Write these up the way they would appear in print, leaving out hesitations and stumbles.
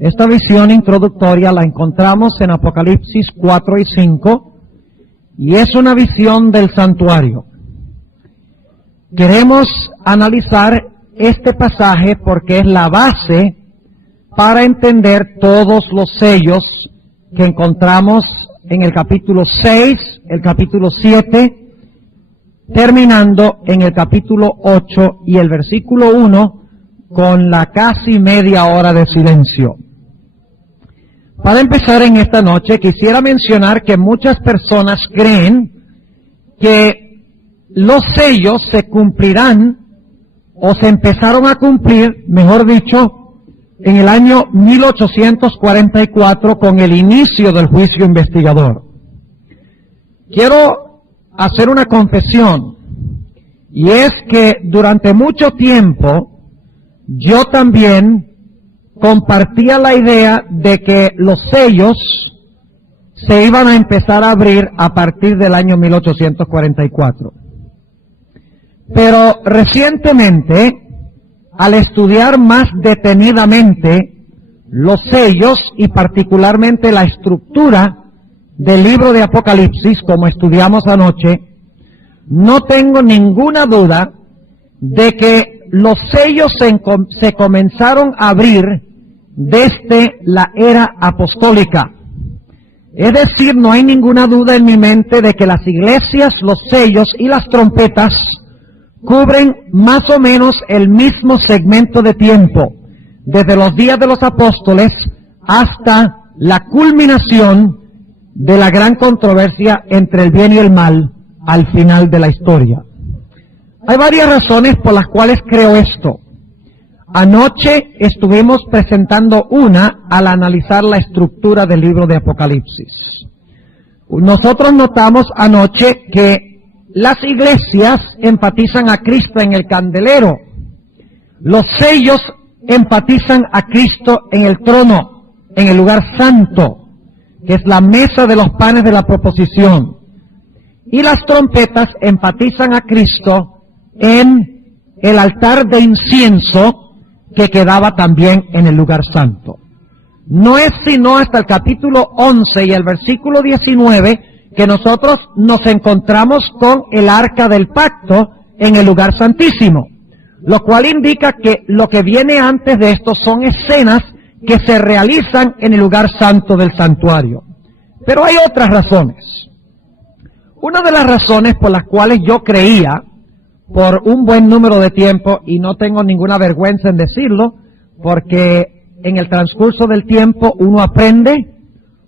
Esta visión introductoria la encontramos en Apocalipsis 4 y 5 y es una visión del santuario. Queremos analizar este pasaje porque es la base para entender todos los sellos que encontramos en el capítulo 6, el capítulo 7, terminando en el capítulo 8 y el versículo 1 con la casi media hora de silencio. Para empezar en esta noche, quisiera mencionar que muchas personas creen que los sellos se cumplirán o se empezaron a cumplir, mejor dicho, en el año 1844 con el inicio del juicio investigador. Quiero hacer una confesión, y es que durante mucho tiempo yo también compartía la idea de que los sellos se iban a empezar a abrir a partir del año 1844. Pero recientemente, al estudiar más detenidamente los sellos y particularmente la estructura del libro de Apocalipsis, como estudiamos anoche, no tengo ninguna duda de que los sellos se comenzaron a abrir desde la era apostólica. Es decir, no hay ninguna duda en mi mente de que las iglesias, los sellos y las trompetas cubren más o menos el mismo segmento de tiempo, desde los días de los apóstoles hasta la culminación de la gran controversia entre el bien y el mal al final de la historia. Hay varias razones por las cuales creo esto. Anoche estuvimos presentando una al analizar la estructura del libro de Apocalipsis. Nosotros notamos anoche que las iglesias enfatizan a Cristo en el candelero. Los sellos enfatizan a Cristo en el trono, en el lugar santo, que es la mesa de los panes de la proposición. Y las trompetas enfatizan a Cristo en el altar de incienso que quedaba también en el lugar santo. No es sino hasta el capítulo 11 y el versículo 19 que nosotros nos encontramos con el arca del pacto en el lugar santísimo, lo cual indica que lo que viene antes de esto son escenas que se realizan en el lugar santo del santuario. Pero hay otras razones. Una de las razones por las cuales yo creía, por un buen número de tiempo, y no tengo ninguna vergüenza en decirlo, porque en el transcurso del tiempo uno aprende,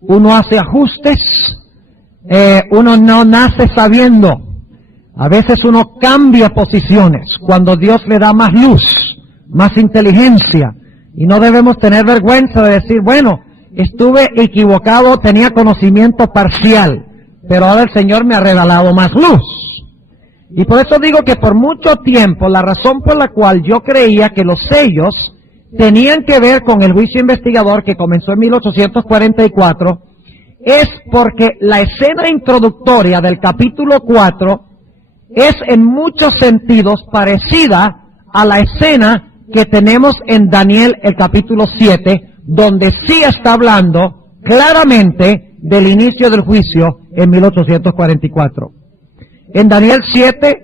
uno hace ajustes, uno no nace sabiendo. A veces uno cambia posiciones cuando Dios le da más luz, más inteligencia, y no debemos tener vergüenza de decir, bueno, estuve equivocado, tenía conocimiento parcial, pero ahora el Señor me ha revelado más luz. Y por eso digo que por mucho tiempo la razón por la cual yo creía que los sellos tenían que ver con el juicio investigador que comenzó en 1844 es porque la escena introductoria del capítulo 4 es en muchos sentidos parecida a la escena que tenemos en Daniel el capítulo 7, donde sí está hablando claramente del inicio del juicio en 1844. En Daniel 7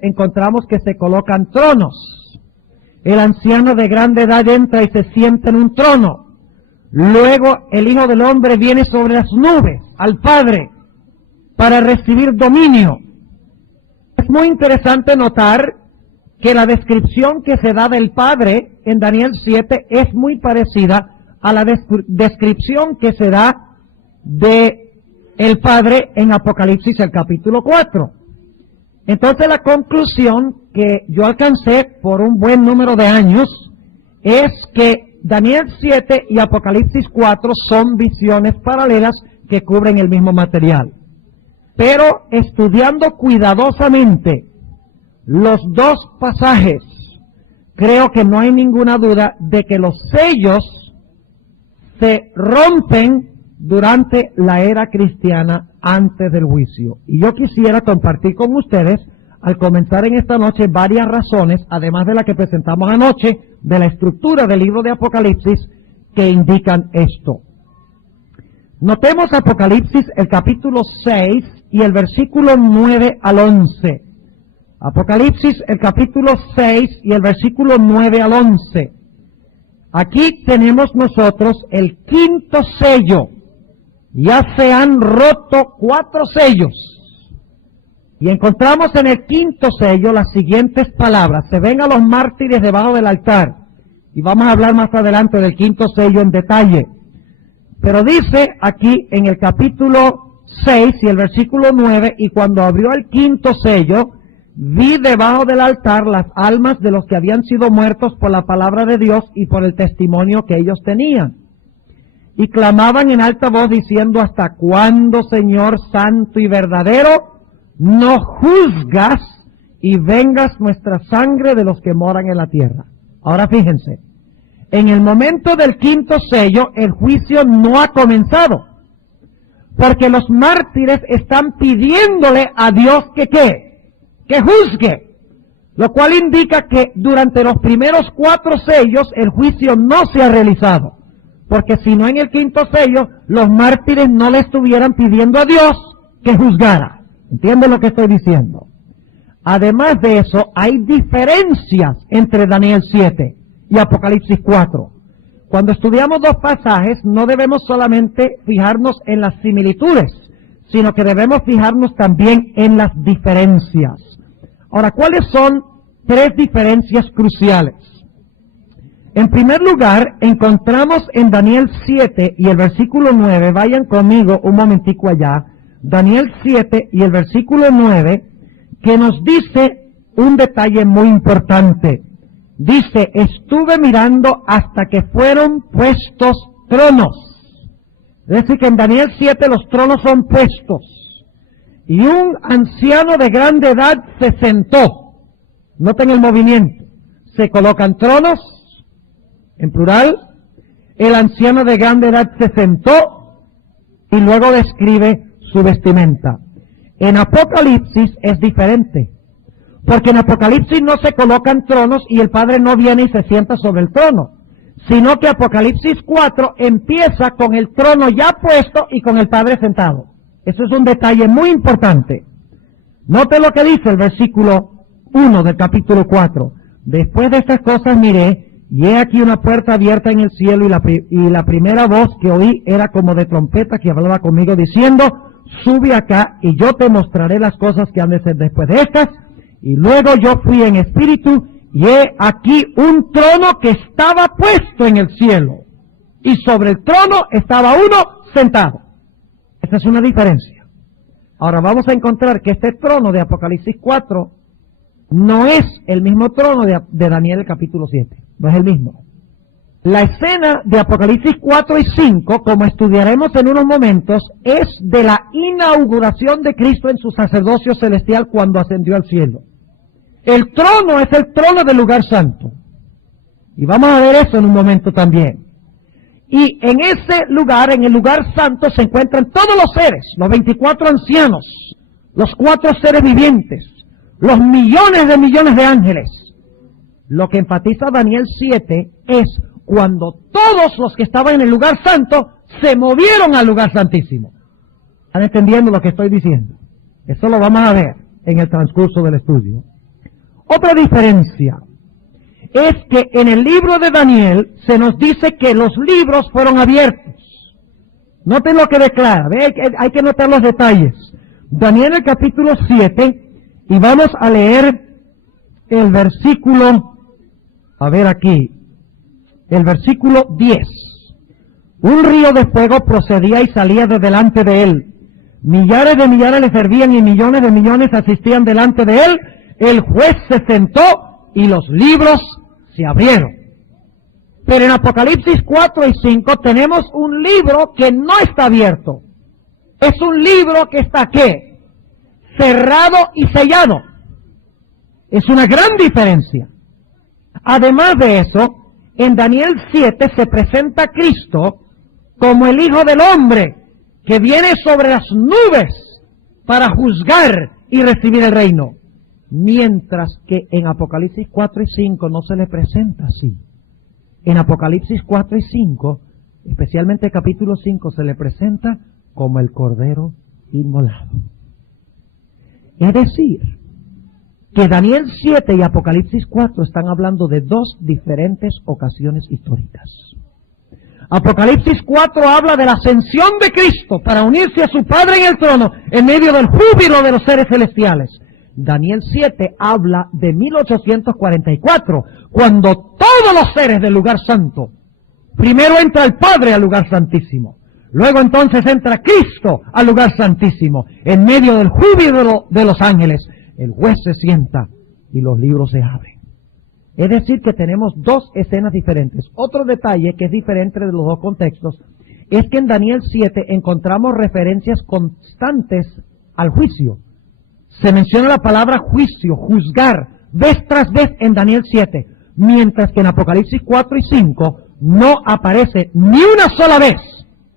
encontramos que se colocan tronos. El anciano de grande edad entra y se sienta en un trono. Luego el Hijo del Hombre viene sobre las nubes al Padre para recibir dominio. Es muy interesante notar que la descripción que se da del Padre en Daniel 7 es muy parecida a la descripción que se da de el Padre en Apocalipsis el capítulo 4. Entonces la conclusión que yo alcancé por un buen número de años es que Daniel 7 y Apocalipsis 4 son visiones paralelas que cubren el mismo material. Pero estudiando cuidadosamente los dos pasajes, creo que no hay ninguna duda de que los sellos se rompen durante la era cristiana antes del juicio. Y yo quisiera compartir con ustedes al comenzar en esta noche varias razones, además de la que presentamos anoche, de la estructura del libro de Apocalipsis, que indican esto. Notemos Apocalipsis, el capítulo 6 y el versículo 9 al 11. Apocalipsis, el capítulo 6 y el versículo 9 al 11. Aquí tenemos nosotros el quinto sello. Ya se han roto 4 sellos. Y encontramos en el quinto sello las siguientes palabras. Se ven a los mártires debajo del altar. Y vamos a hablar más adelante del quinto sello en detalle. Pero dice aquí en el capítulo 6 y el versículo 9, y cuando abrió el quinto sello, vi debajo del altar las almas de los que habían sido muertos por la palabra de Dios y por el testimonio que ellos tenían. Y clamaban en alta voz diciendo: ¿hasta cuándo, Señor santo y verdadero, no juzgas y vengas nuestra sangre de los que moran en la tierra? Ahora fíjense, en el momento del quinto sello, el juicio no ha comenzado, porque los mártires están pidiéndole a Dios que juzgue, lo cual indica que durante los primeros 4 sellos el juicio no se ha realizado, porque si no, en el quinto sello los mártires no le estuvieran pidiendo a Dios que juzgara. ¿Entienden lo que estoy diciendo? Además de eso, hay diferencias entre Daniel 7 y Apocalipsis 4. Cuando estudiamos 2 pasajes, no debemos solamente fijarnos en las similitudes, sino que debemos fijarnos también en las diferencias. Ahora, ¿cuáles son 3 diferencias cruciales? En primer lugar, encontramos en Daniel 7 y el versículo 9, vayan conmigo un momentico allá, Daniel 7 y el versículo 9, que nos dice un detalle muy importante. Dice: estuve mirando hasta que fueron puestos tronos. Es decir, que en Daniel 7 los tronos son puestos. Y un anciano de grande edad se sentó. Noten el movimiento. Se colocan tronos, en plural. El anciano de grande edad se sentó y luego describe su vestimenta. En Apocalipsis es diferente, porque en Apocalipsis no se colocan tronos y el Padre no viene y se sienta sobre el trono, sino que Apocalipsis 4 empieza con el trono ya puesto y con el Padre sentado. Eso es un detalle muy importante. Note lo que dice el versículo 1 del capítulo 4. Después de estas cosas miré, y he aquí una puerta abierta en el cielo, y la primera voz que oí era como de trompeta que hablaba conmigo diciendo: sube acá y yo te mostraré las cosas que han de ser después de estas. Y luego yo fui en espíritu, y he aquí un trono que estaba puesto en el cielo, y sobre el trono estaba uno sentado. Esta es una diferencia. Ahora vamos a encontrar que este trono de Apocalipsis 4 no es el mismo trono de Daniel el capítulo 7. No es el mismo. La escena de Apocalipsis 4 y 5, como estudiaremos en unos momentos, es de la inauguración de Cristo en su sacerdocio celestial cuando ascendió al cielo. El trono es el trono del lugar santo. Y vamos a ver eso en un momento también. Y en ese lugar, en el lugar santo, se encuentran todos los seres, los 24 ancianos, los 4 seres vivientes, los millones de ángeles. Lo que enfatiza Daniel 7 es cuando todos los que estaban en el lugar santo se movieron al lugar santísimo. ¿Están entendiendo lo que estoy diciendo? Eso lo vamos a ver en el transcurso del estudio. Otra diferencia es que en el libro de Daniel se nos dice que los libros fueron abiertos. Noten lo que declara, hay que notar los detalles. Daniel el capítulo 7, y vamos a leer el versículo, el versículo 10. Un río de fuego procedía y salía de delante de él. Millares de millares le servían y millones de millones asistían delante de él. El juez se sentó y los libros se abrieron. Pero en Apocalipsis 4 y 5 tenemos un libro que no está abierto. Es un libro que está, ¿qué? Cerrado y sellado. Es una gran diferencia. Además de eso, en Daniel 7 se presenta a Cristo como el Hijo del Hombre que viene sobre las nubes para juzgar y recibir el reino. Mientras que en Apocalipsis 4 y 5 no se le presenta así. En Apocalipsis 4 y 5, especialmente el capítulo 5, se le presenta como el Cordero inmolado. Es decir, que Daniel 7 y Apocalipsis 4 están hablando de dos diferentes ocasiones históricas. Apocalipsis 4 habla de la ascensión de Cristo para unirse a su Padre en el trono en medio del júbilo de los seres celestiales. Daniel 7 habla de 1844, cuando todos los seres del lugar santo, primero entra el Padre al lugar santísimo, luego entonces entra Cristo al lugar santísimo, en medio del júbilo de los ángeles, el juez se sienta y los libros se abren. Es decir, que tenemos dos escenas diferentes. Otro detalle que es diferente de los dos contextos es que en Daniel 7 encontramos referencias constantes al juicio. Se menciona la palabra juicio, juzgar, vez tras vez en Daniel 7, mientras que en Apocalipsis 4 y 5 no aparece ni una sola vez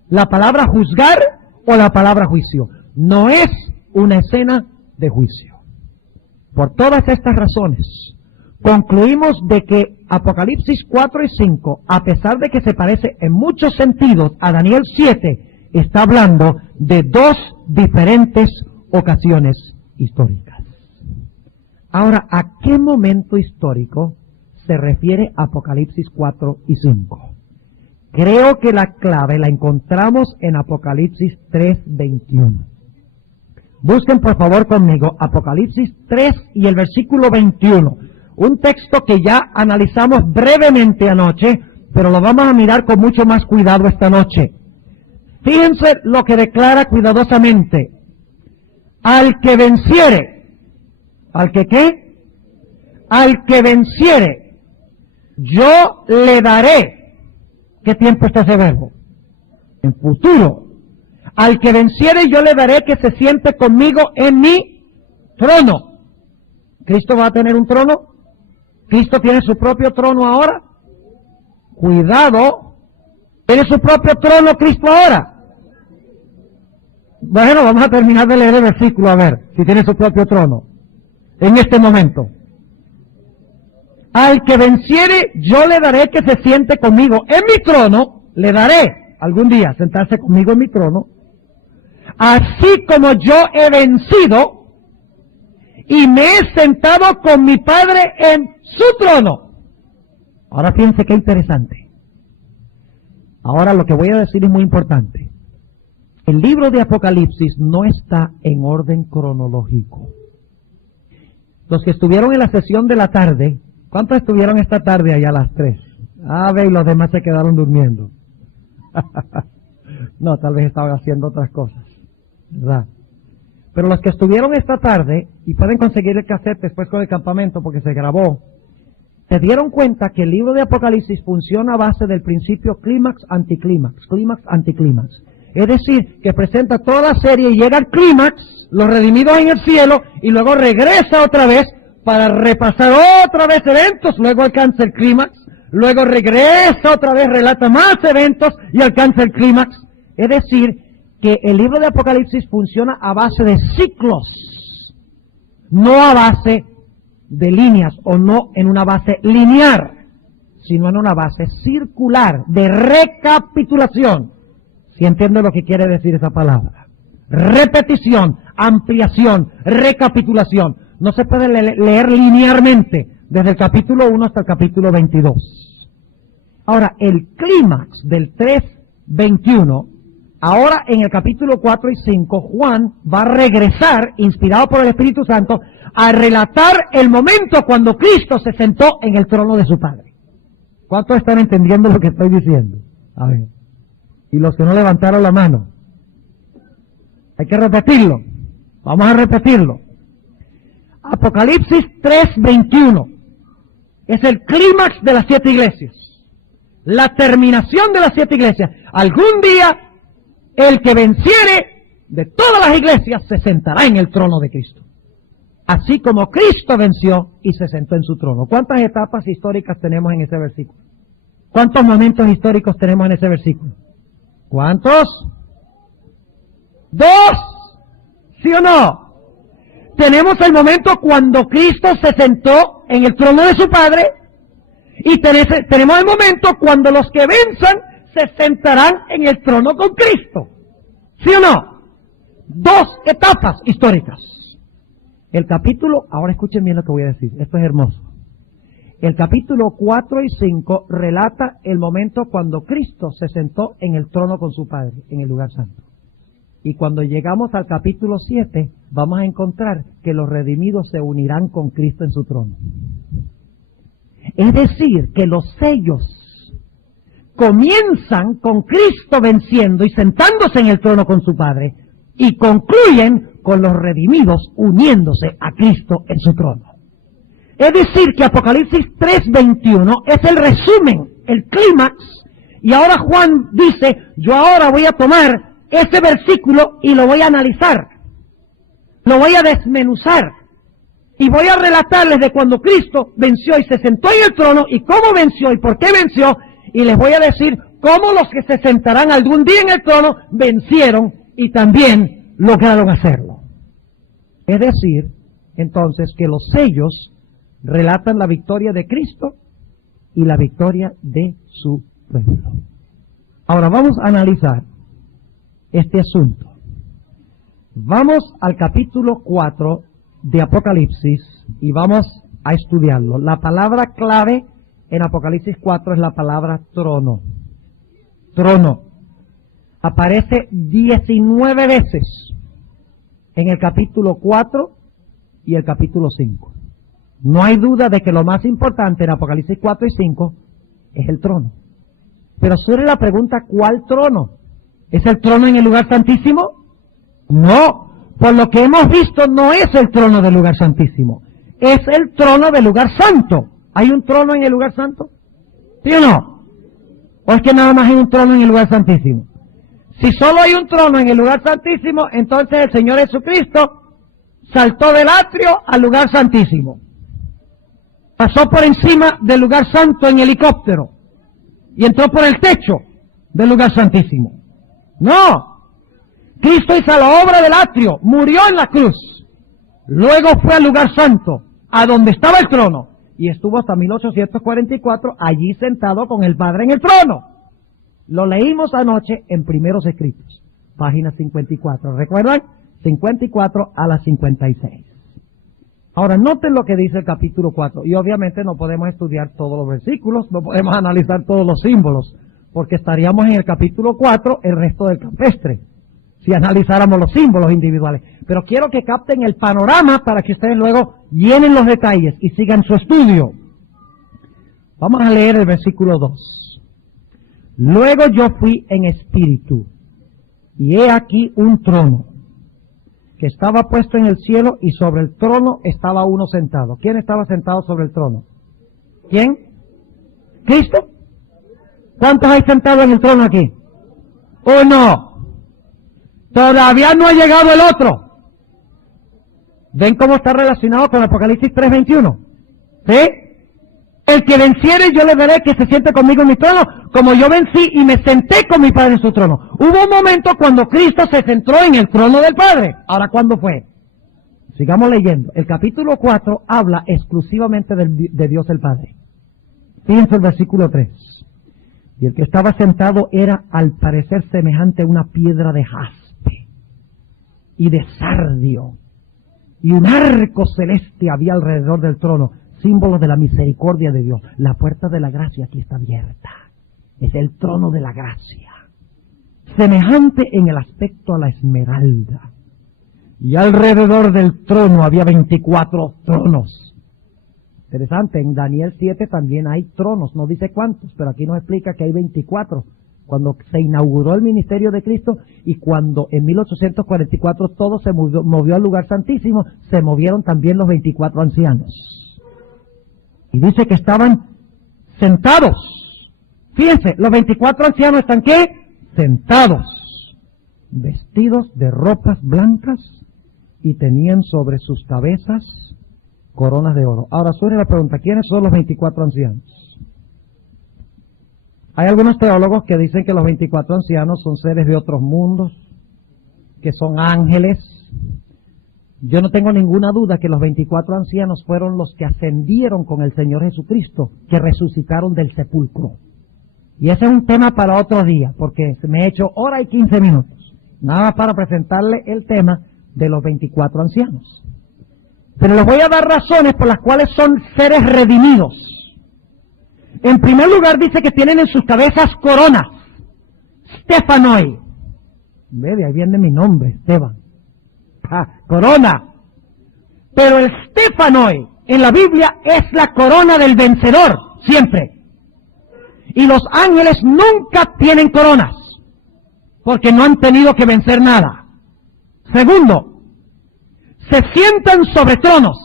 la palabra juzgar o la palabra juicio. No es una escena de juicio. Por todas estas razones, concluimos de que Apocalipsis 4 y 5, a pesar de que se parece en muchos sentidos a Daniel 7, está hablando de dos diferentes ocasiones históricas. Ahora, ¿a qué momento histórico se refiere Apocalipsis 4 y 5? Creo que la clave la encontramos en Apocalipsis 3:21. Busquen por favor conmigo Apocalipsis 3 y el versículo 21. Un texto que ya analizamos brevemente anoche, pero lo vamos a mirar con mucho más cuidado esta noche. Fíjense lo que declara cuidadosamente. Al que venciere, ¿al que qué? Al que venciere, yo le daré. ¿Qué tiempo está ese verbo? En futuro. Al que venciere, yo le daré que se siente conmigo en mi trono. ¿Cristo va a tener un trono? ¿Cristo tiene su propio trono ahora? Cuidado. ¿Tiene su propio trono Cristo ahora? Bueno, vamos a terminar de leer el versículo a ver si tiene su propio trono en este momento. Al que venciere, yo le daré que se siente conmigo en mi trono. Le daré algún día sentarse conmigo en mi trono, así como yo he vencido y me he sentado con mi Padre en su trono. Ahora fíjense qué interesante. Ahora lo que voy a decir es muy importante. El libro de Apocalipsis no está en orden cronológico. Los que estuvieron en la sesión de la tarde, ¿cuántos estuvieron esta tarde allá a las 3? Ve, y los demás se quedaron durmiendo. No, tal vez estaban haciendo otras cosas, ¿verdad? Pero los que estuvieron esta tarde, y pueden conseguir el cassette después con el campamento porque se grabó, se dieron cuenta que el libro de Apocalipsis funciona a base del principio clímax, anticlímax, clímax, anticlímax. Es decir, que presenta toda la serie y llega al clímax, los redimidos en el cielo, y luego regresa otra vez para repasar otra vez eventos, luego alcanza el clímax, luego regresa otra vez, relata más eventos y alcanza el clímax. Es decir, que el libro de Apocalipsis funciona a base de ciclos, no a base de líneas o no en una base lineal, sino en una base circular de recapitulación. Si entienden lo que quiere decir esa palabra. Repetición, ampliación, recapitulación. No se puede leer linealmente desde el capítulo 1 hasta el capítulo 22. Ahora, el clímax del 3:21, ahora en el capítulo 4 y 5, Juan va a regresar, inspirado por el Espíritu Santo, a relatar el momento cuando Cristo se sentó en el trono de su Padre. ¿Cuántos están entendiendo lo que estoy diciendo? A ver. Y los que no levantaron la mano. Hay que repetirlo. Vamos a repetirlo. Apocalipsis 3:21 es el clímax de las 7 iglesias. La terminación de las 7 iglesias. Algún día, el que venciere de todas las iglesias se sentará en el trono de Cristo. Así como Cristo venció y se sentó en su trono. ¿Cuántas etapas históricas tenemos en ese versículo? ¿Cuántos momentos históricos tenemos en ese versículo? ¿Cuántos? 2. ¿Sí o no? tenemos el momento cuando Cristo se sentó en el trono de su Padre, y tenemos el momento cuando los que venzan se sentarán en el trono con Cristo. ¿Sí o no? Dos etapas históricas. El capítulo, ahora escuchen bien lo que voy a decir, esto es hermoso. El capítulo 4 y 5 relata el momento cuando Cristo se sentó en el trono con su Padre, en el lugar santo. Y cuando llegamos al capítulo 7, vamos a encontrar que los redimidos se unirán con Cristo en su trono. Es decir, que los sellos comienzan con Cristo venciendo y sentándose en el trono con su Padre, y concluyen con los redimidos uniéndose a Cristo en su trono. Es decir, que Apocalipsis 3:21 es el resumen, el clímax, y ahora Juan dice, yo ahora voy a tomar ese versículo y lo voy a analizar, lo voy a desmenuzar, y voy a relatarles de cuando Cristo venció y se sentó en el trono, y cómo venció y por qué venció, y les voy a decir cómo los que se sentarán algún día en el trono vencieron y también lograron hacerlo. Es decir, entonces, que los sellos relatan la victoria de Cristo y la victoria de su pueblo. Ahora vamos a analizar este asunto. Vamos al capítulo 4 de Apocalipsis y vamos a estudiarlo. La palabra clave en Apocalipsis 4 es la palabra trono. Trono. Aparece 19 veces en el capítulo 4 y el capítulo 5. No hay duda de que lo más importante en Apocalipsis 4 y 5 es el trono. Pero surge la pregunta, ¿cuál trono? ¿Es el trono en el lugar santísimo? No, por lo que hemos visto no es el trono del lugar santísimo, es el trono del lugar santo. ¿Hay un trono en el lugar santo? ¿Sí o no? ¿O es que nada más hay un trono en el lugar santísimo? Si solo hay un trono en el lugar santísimo, entonces el Señor Jesucristo saltó del atrio al lugar santísimo. Pasó por encima del lugar santo en helicóptero y entró por el techo del lugar santísimo. No, Cristo hizo la obra del atrio, murió en la cruz, luego fue al lugar santo, a donde estaba el trono, y estuvo hasta 1844 allí sentado con el Padre en el trono. Lo leímos anoche en Primeros Escritos, página 54. ¿Recuerdan? 54 a la 56. Ahora, noten lo que dice el capítulo 4. Y obviamente no podemos estudiar todos los versículos, no podemos analizar todos los símbolos, porque estaríamos en el capítulo 4 el resto del campestre, si analizáramos los símbolos individuales. Pero quiero que capten el panorama para que ustedes luego llenen los detalles y sigan su estudio. Vamos a leer el versículo 2. Luego yo fui en espíritu, y he aquí un trono, que estaba puesto en el cielo, y sobre el trono estaba uno sentado. ¿Quién estaba sentado sobre el trono? ¿Quién? ¿Cristo? ¿Cuántos hay sentados en el trono aquí? Uno. Todavía no ha llegado el otro. ¿Ven cómo está relacionado con Apocalipsis 3:21? ¿Sí? El que venciere, yo le veré que se siente conmigo en mi trono, como yo vencí y me senté con mi Padre en su trono. Hubo un momento cuando Cristo se centró en el trono del Padre. Ahora, ¿cuándo fue? Sigamos leyendo. El capítulo 4 habla exclusivamente de Dios el Padre. Fíjense el versículo 3. Y el que estaba sentado era al parecer semejante a una piedra de jaspe y de sardio. Y un arco celeste había alrededor del trono, símbolo de la misericordia de Dios. La puerta de la gracia aquí está abierta. Es el trono de la gracia. Semejante en el aspecto a la esmeralda. Y alrededor del trono había 24 tronos. Interesante, en Daniel 7 también hay tronos, no dice cuántos, pero aquí nos explica que hay 24. Cuando se inauguró el ministerio de Cristo y cuando en 1844 todo se movió al lugar santísimo, se movieron también los 24 ancianos. Y dice que estaban sentados. Fíjense, los 24 ancianos están ¿qué? Sentados, vestidos de ropas blancas y tenían sobre sus cabezas coronas de oro. Ahora surge la pregunta, ¿quiénes son los 24 ancianos? Hay algunos teólogos que dicen que los 24 ancianos son seres de otros mundos, que son ángeles. Yo no tengo ninguna duda que los 24 ancianos fueron los que ascendieron con el Señor Jesucristo, que resucitaron del sepulcro. Y ese es un tema para otro día, porque me he hecho hora y 15 minutos, nada más para presentarle el tema de los 24 ancianos. Pero les voy a dar razones por las cuales son seres redimidos. En primer lugar dice que tienen en sus cabezas coronas, Stephanoi. Ve, de ahí viene mi nombre, Esteban. Corona. Pero el Stephanoi en la Biblia es la corona del vencedor, siempre. Y los ángeles nunca tienen coronas, porque no han tenido que vencer nada. Segundo, se sientan sobre tronos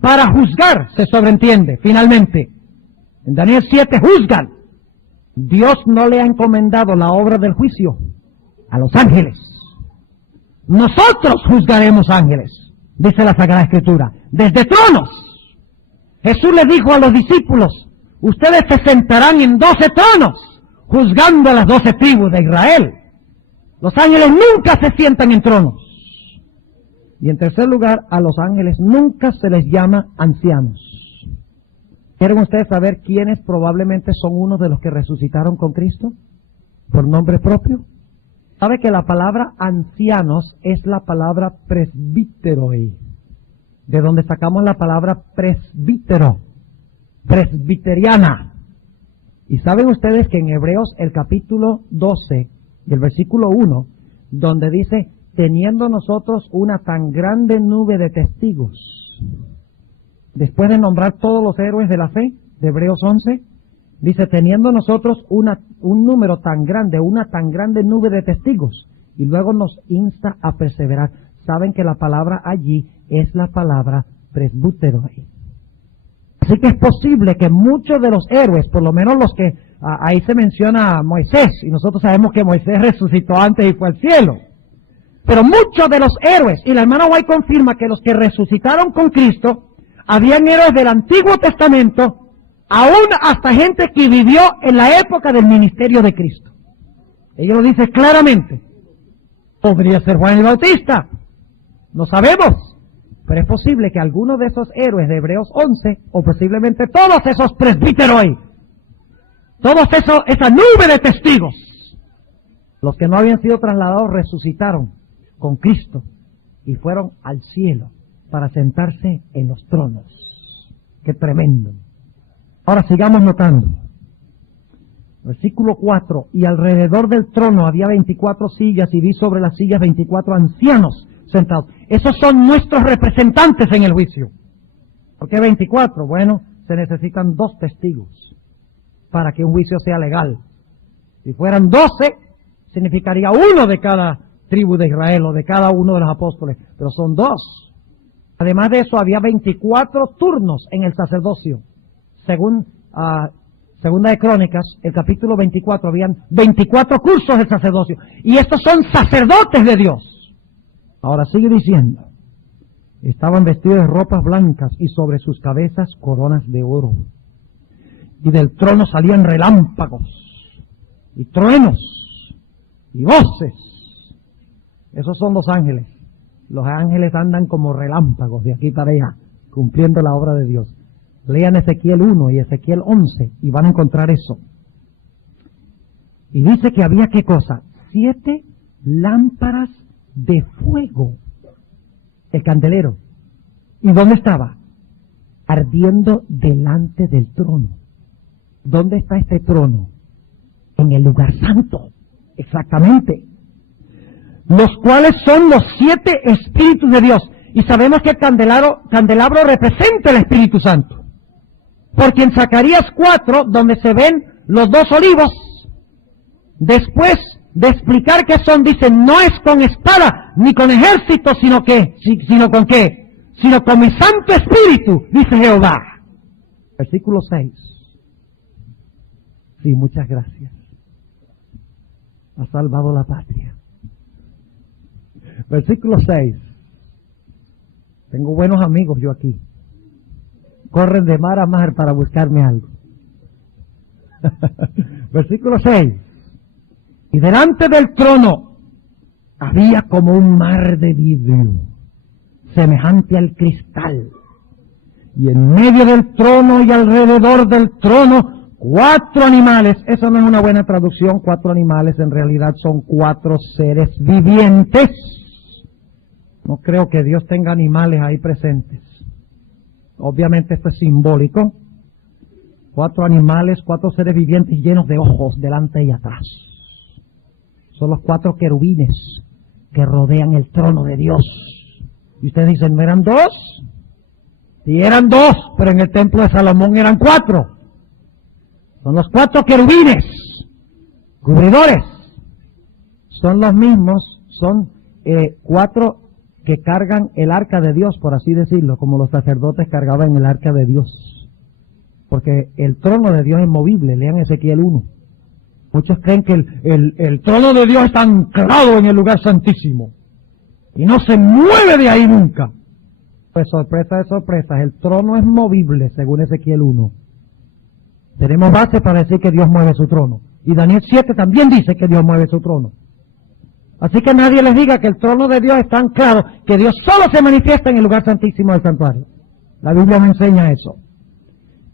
para juzgar, se sobreentiende, finalmente. En Daniel 7 juzgan. Dios no le ha encomendado la obra del juicio a los ángeles. Nosotros juzgaremos ángeles, dice la Sagrada Escritura, desde tronos. Jesús le dijo a los discípulos, ustedes se sentarán en 12 tronos, juzgando a las 12 tribus de Israel. Los ángeles nunca se sientan en tronos. Y en tercer lugar, a los ángeles nunca se les llama ancianos. ¿Quieren ustedes saber quiénes probablemente son unos de los que resucitaron con Cristo? ¿Por nombre propio? ¿Sabe que la palabra ancianos es la palabra presbiteroi? De donde sacamos la palabra presbítero, presbiteriana. Y saben ustedes que en Hebreos el capítulo 12 y el versículo 1, donde dice, teniendo nosotros una tan grande nube de testigos, después de nombrar todos los héroes de la fe, de Hebreos 11, dice, teniendo nosotros un número tan grande, una tan grande nube de testigos, y luego nos insta a perseverar. Saben que la palabra allí es la palabra presbiteroi. Así que es posible que muchos de los héroes, por lo menos los que, ahí se menciona a Moisés, y nosotros sabemos que Moisés resucitó antes y fue al cielo. Pero muchos de los héroes, y la hermana White confirma que los que resucitaron con Cristo, habían héroes del Antiguo Testamento, aún hasta gente que vivió en la época del ministerio de Cristo. Ella lo dice claramente. Podría ser Juan el Bautista, no sabemos, pero es posible que algunos de esos héroes de Hebreos 11, o posiblemente todos esos presbíteros, esa nube de testigos, los que no habían sido trasladados resucitaron con Cristo y fueron al cielo para sentarse en los tronos. ¡Qué tremendo! Ahora sigamos notando. Versículo 4. Y alrededor del trono había 24 sillas y vi sobre las sillas 24 ancianos sentados. Esos son nuestros representantes en el juicio. ¿Por qué 24? Bueno, se necesitan 2 testigos para que un juicio sea legal. Si fueran 12, significaría uno de cada tribu de Israel o de cada uno de los apóstoles, pero son 2. Además de eso, había 24 turnos en el sacerdocio. Según Segunda de Crónicas, el capítulo 24, habían 24 cursos del sacerdocio. Y estos son sacerdotes de Dios. Ahora sigue diciendo, estaban vestidos de ropas blancas y sobre sus cabezas coronas de oro. Y del trono salían relámpagos y truenos y voces. Esos son los ángeles. Los ángeles andan como relámpagos de aquí para allá, cumpliendo la obra de Dios. Lean Ezequiel 1 y Ezequiel 11 y van a encontrar eso. Y dice que había, ¿qué cosa? 7 lámparas de fuego. El candelero. ¿Y dónde estaba? Ardiendo delante del trono. ¿Dónde está este trono? En el lugar santo. Exactamente. Los cuales son los 7 espíritus de Dios. Y sabemos que el candelabro representa el Espíritu Santo. Porque en Zacarías 4, donde se ven los 2 olivos, después de explicar qué son, dice, no es con espada ni con ejército, sino con qué, sino con mi Santo Espíritu, dice Jehová. Versículo 6. Sí, muchas gracias. Ha salvado la patria. Versículo 6. Tengo buenos amigos yo aquí. Corren de mar a mar para buscarme algo. Versículo 6. Y delante del trono había como un mar de vidrio. semejante al cristal. Y en medio del trono y alrededor del trono, 4 animales. Eso no es una buena traducción, 4 animales, en realidad son 4 seres vivientes. No creo que Dios tenga animales ahí presentes. Obviamente esto es simbólico. 4 animales, 4 seres vivientes llenos de ojos delante y atrás. Son los 4 querubines que rodean el trono de Dios. Y ustedes dicen, ¿no eran 2? Sí, eran 2, pero en el templo de Salomón eran 4. Son los 4 querubines, cubridores. Son los mismos, son 4 que cargan el arca de Dios, por así decirlo, como los sacerdotes cargaban el arca de Dios. Porque el trono de Dios es movible, lean Ezequiel 1. Muchos creen que el trono de Dios está anclado en el lugar santísimo y no se mueve de ahí nunca. Pues sorpresa de sorpresas, el trono es movible, según Ezequiel 1. Tenemos base para decir que Dios mueve su trono. Y Daniel 7 también dice que Dios mueve su trono. Así que nadie les diga que el trono de Dios está anclado, que Dios solo se manifiesta en el lugar santísimo del santuario. La Biblia me enseña eso.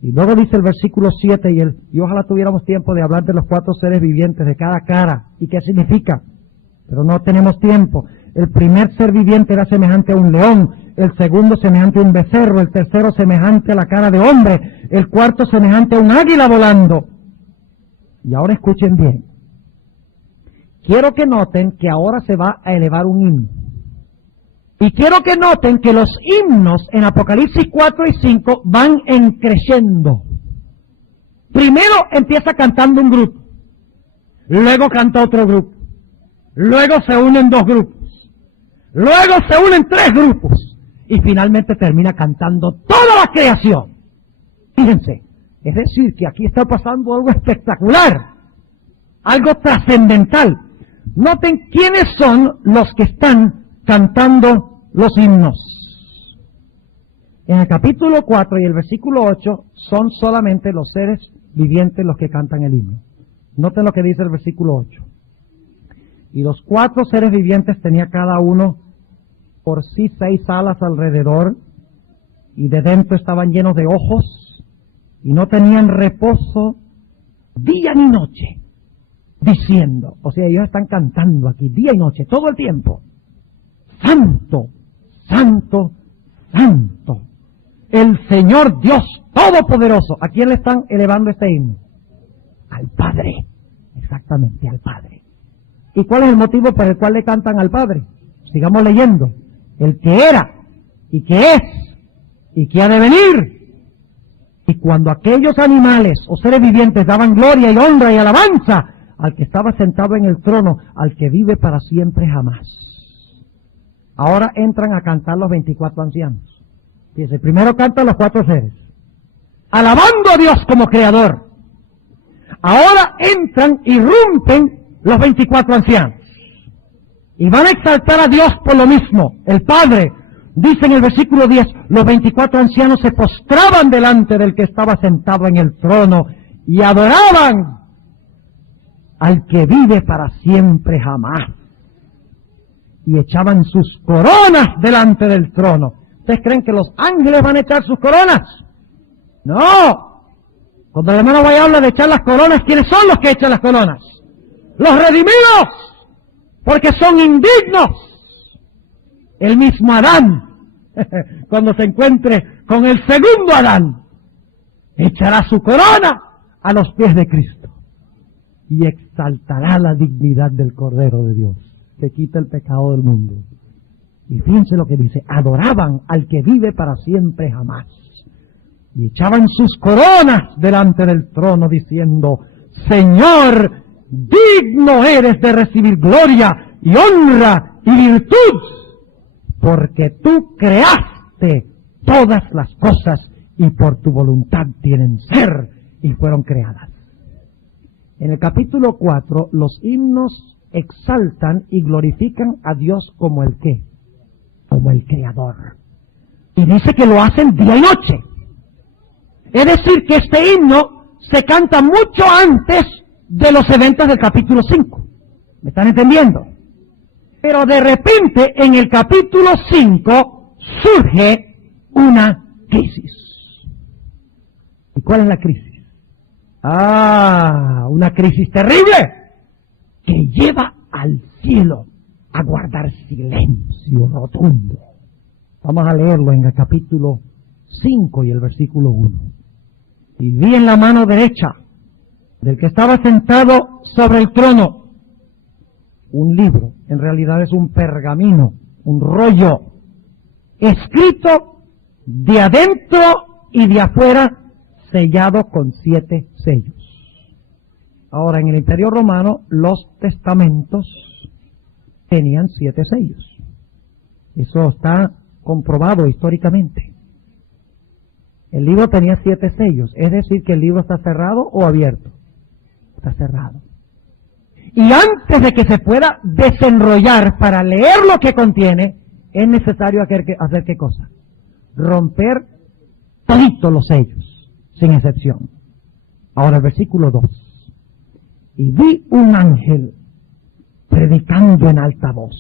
Y luego dice el versículo 7, y ojalá tuviéramos tiempo de hablar de los 4 seres vivientes, de cada cara, y qué significa. Pero no tenemos tiempo. El primer ser viviente era semejante a un león, el segundo semejante a un becerro, el tercero semejante a la cara de hombre, el cuarto semejante a un águila volando. Y ahora escuchen bien. Quiero que noten que ahora se va a elevar un himno. Y quiero que noten que los himnos en Apocalipsis 4 y 5 van creciendo. Primero empieza cantando un grupo, luego canta otro grupo, luego se unen 2 grupos, luego se unen 3 grupos y finalmente termina cantando toda la creación. Fíjense, es decir, que aquí está pasando algo espectacular, algo trascendental. Noten quiénes son los que están cantando los himnos. En el capítulo 4 y el versículo 8 son solamente los seres vivientes los que cantan el himno. Noten lo que dice el versículo 8. Y los 4 seres vivientes tenía cada uno por sí 6 alas alrededor, y de dentro estaban llenos de ojos, y no tenían reposo día ni noche, diciendo, o sea, ellos están cantando aquí día y noche, todo el tiempo, Santo, Santo, Santo, el Señor Dios Todopoderoso. ¿A quién le están elevando este himno? Al Padre, exactamente, al Padre. ¿Y cuál es el motivo por el cual le cantan al Padre? Sigamos leyendo. El que era, y que es, y que ha de venir. Y cuando aquellos animales o seres vivientes daban gloria y honra y alabanza al que estaba sentado en el trono, al que vive para siempre jamás. Ahora entran a cantar los 24 ancianos. Fíjense, primero cantan los 4 seres, alabando a Dios como creador. Ahora entran, irrumpen los 24 ancianos. Y van a exaltar a Dios por lo mismo. El Padre, dice en el versículo 10, los 24 ancianos se postraban delante del que estaba sentado en el trono y adoraban al que vive para siempre jamás. Y echaban sus coronas delante del trono. ¿Ustedes creen que los ángeles van a echar sus coronas? No. Cuando el hermano vaya a hablar de echar las coronas, ¿quiénes son los que echan las coronas? Los redimidos, porque son indignos. El mismo Adán, cuando se encuentre con el segundo Adán, echará su corona a los pies de Cristo y exaltará la dignidad del Cordero de Dios, que quita el pecado del mundo. Y fíjense lo que dice, adoraban al que vive para siempre jamás. Y echaban sus coronas delante del trono diciendo, Señor, digno eres de recibir gloria y honra y virtud, porque tú creaste todas las cosas y por tu voluntad tienen ser y fueron creadas. En el capítulo 4, los himnos exaltan y glorifican a Dios como el ¿qué? Como el Creador. Y dice que lo hacen día y noche. Es decir, que este himno se canta mucho antes de los eventos del capítulo 5. ¿Me están entendiendo? Pero de repente, en el capítulo 5, surge una crisis. ¿Y cuál es la crisis? Una crisis terrible que lleva al cielo a guardar silencio rotundo. Vamos a leerlo en el capítulo 5 y el versículo 1. Y vi en la mano derecha del que estaba sentado sobre el trono un libro, en realidad es un pergamino, un rollo, escrito de adentro y de afuera, sellado con 7 sellos. Ahora, en el Imperio Romano, los testamentos tenían 7 sellos. Eso está comprobado históricamente. El libro tenía 7 sellos, es decir, que el libro está cerrado o abierto. Está cerrado. Y antes de que se pueda desenrollar para leer lo que contiene, es necesario hacer ¿qué cosa? Romper toditos los sellos, sin excepción. Ahora el versículo 2. Y vi un ángel predicando en alta voz.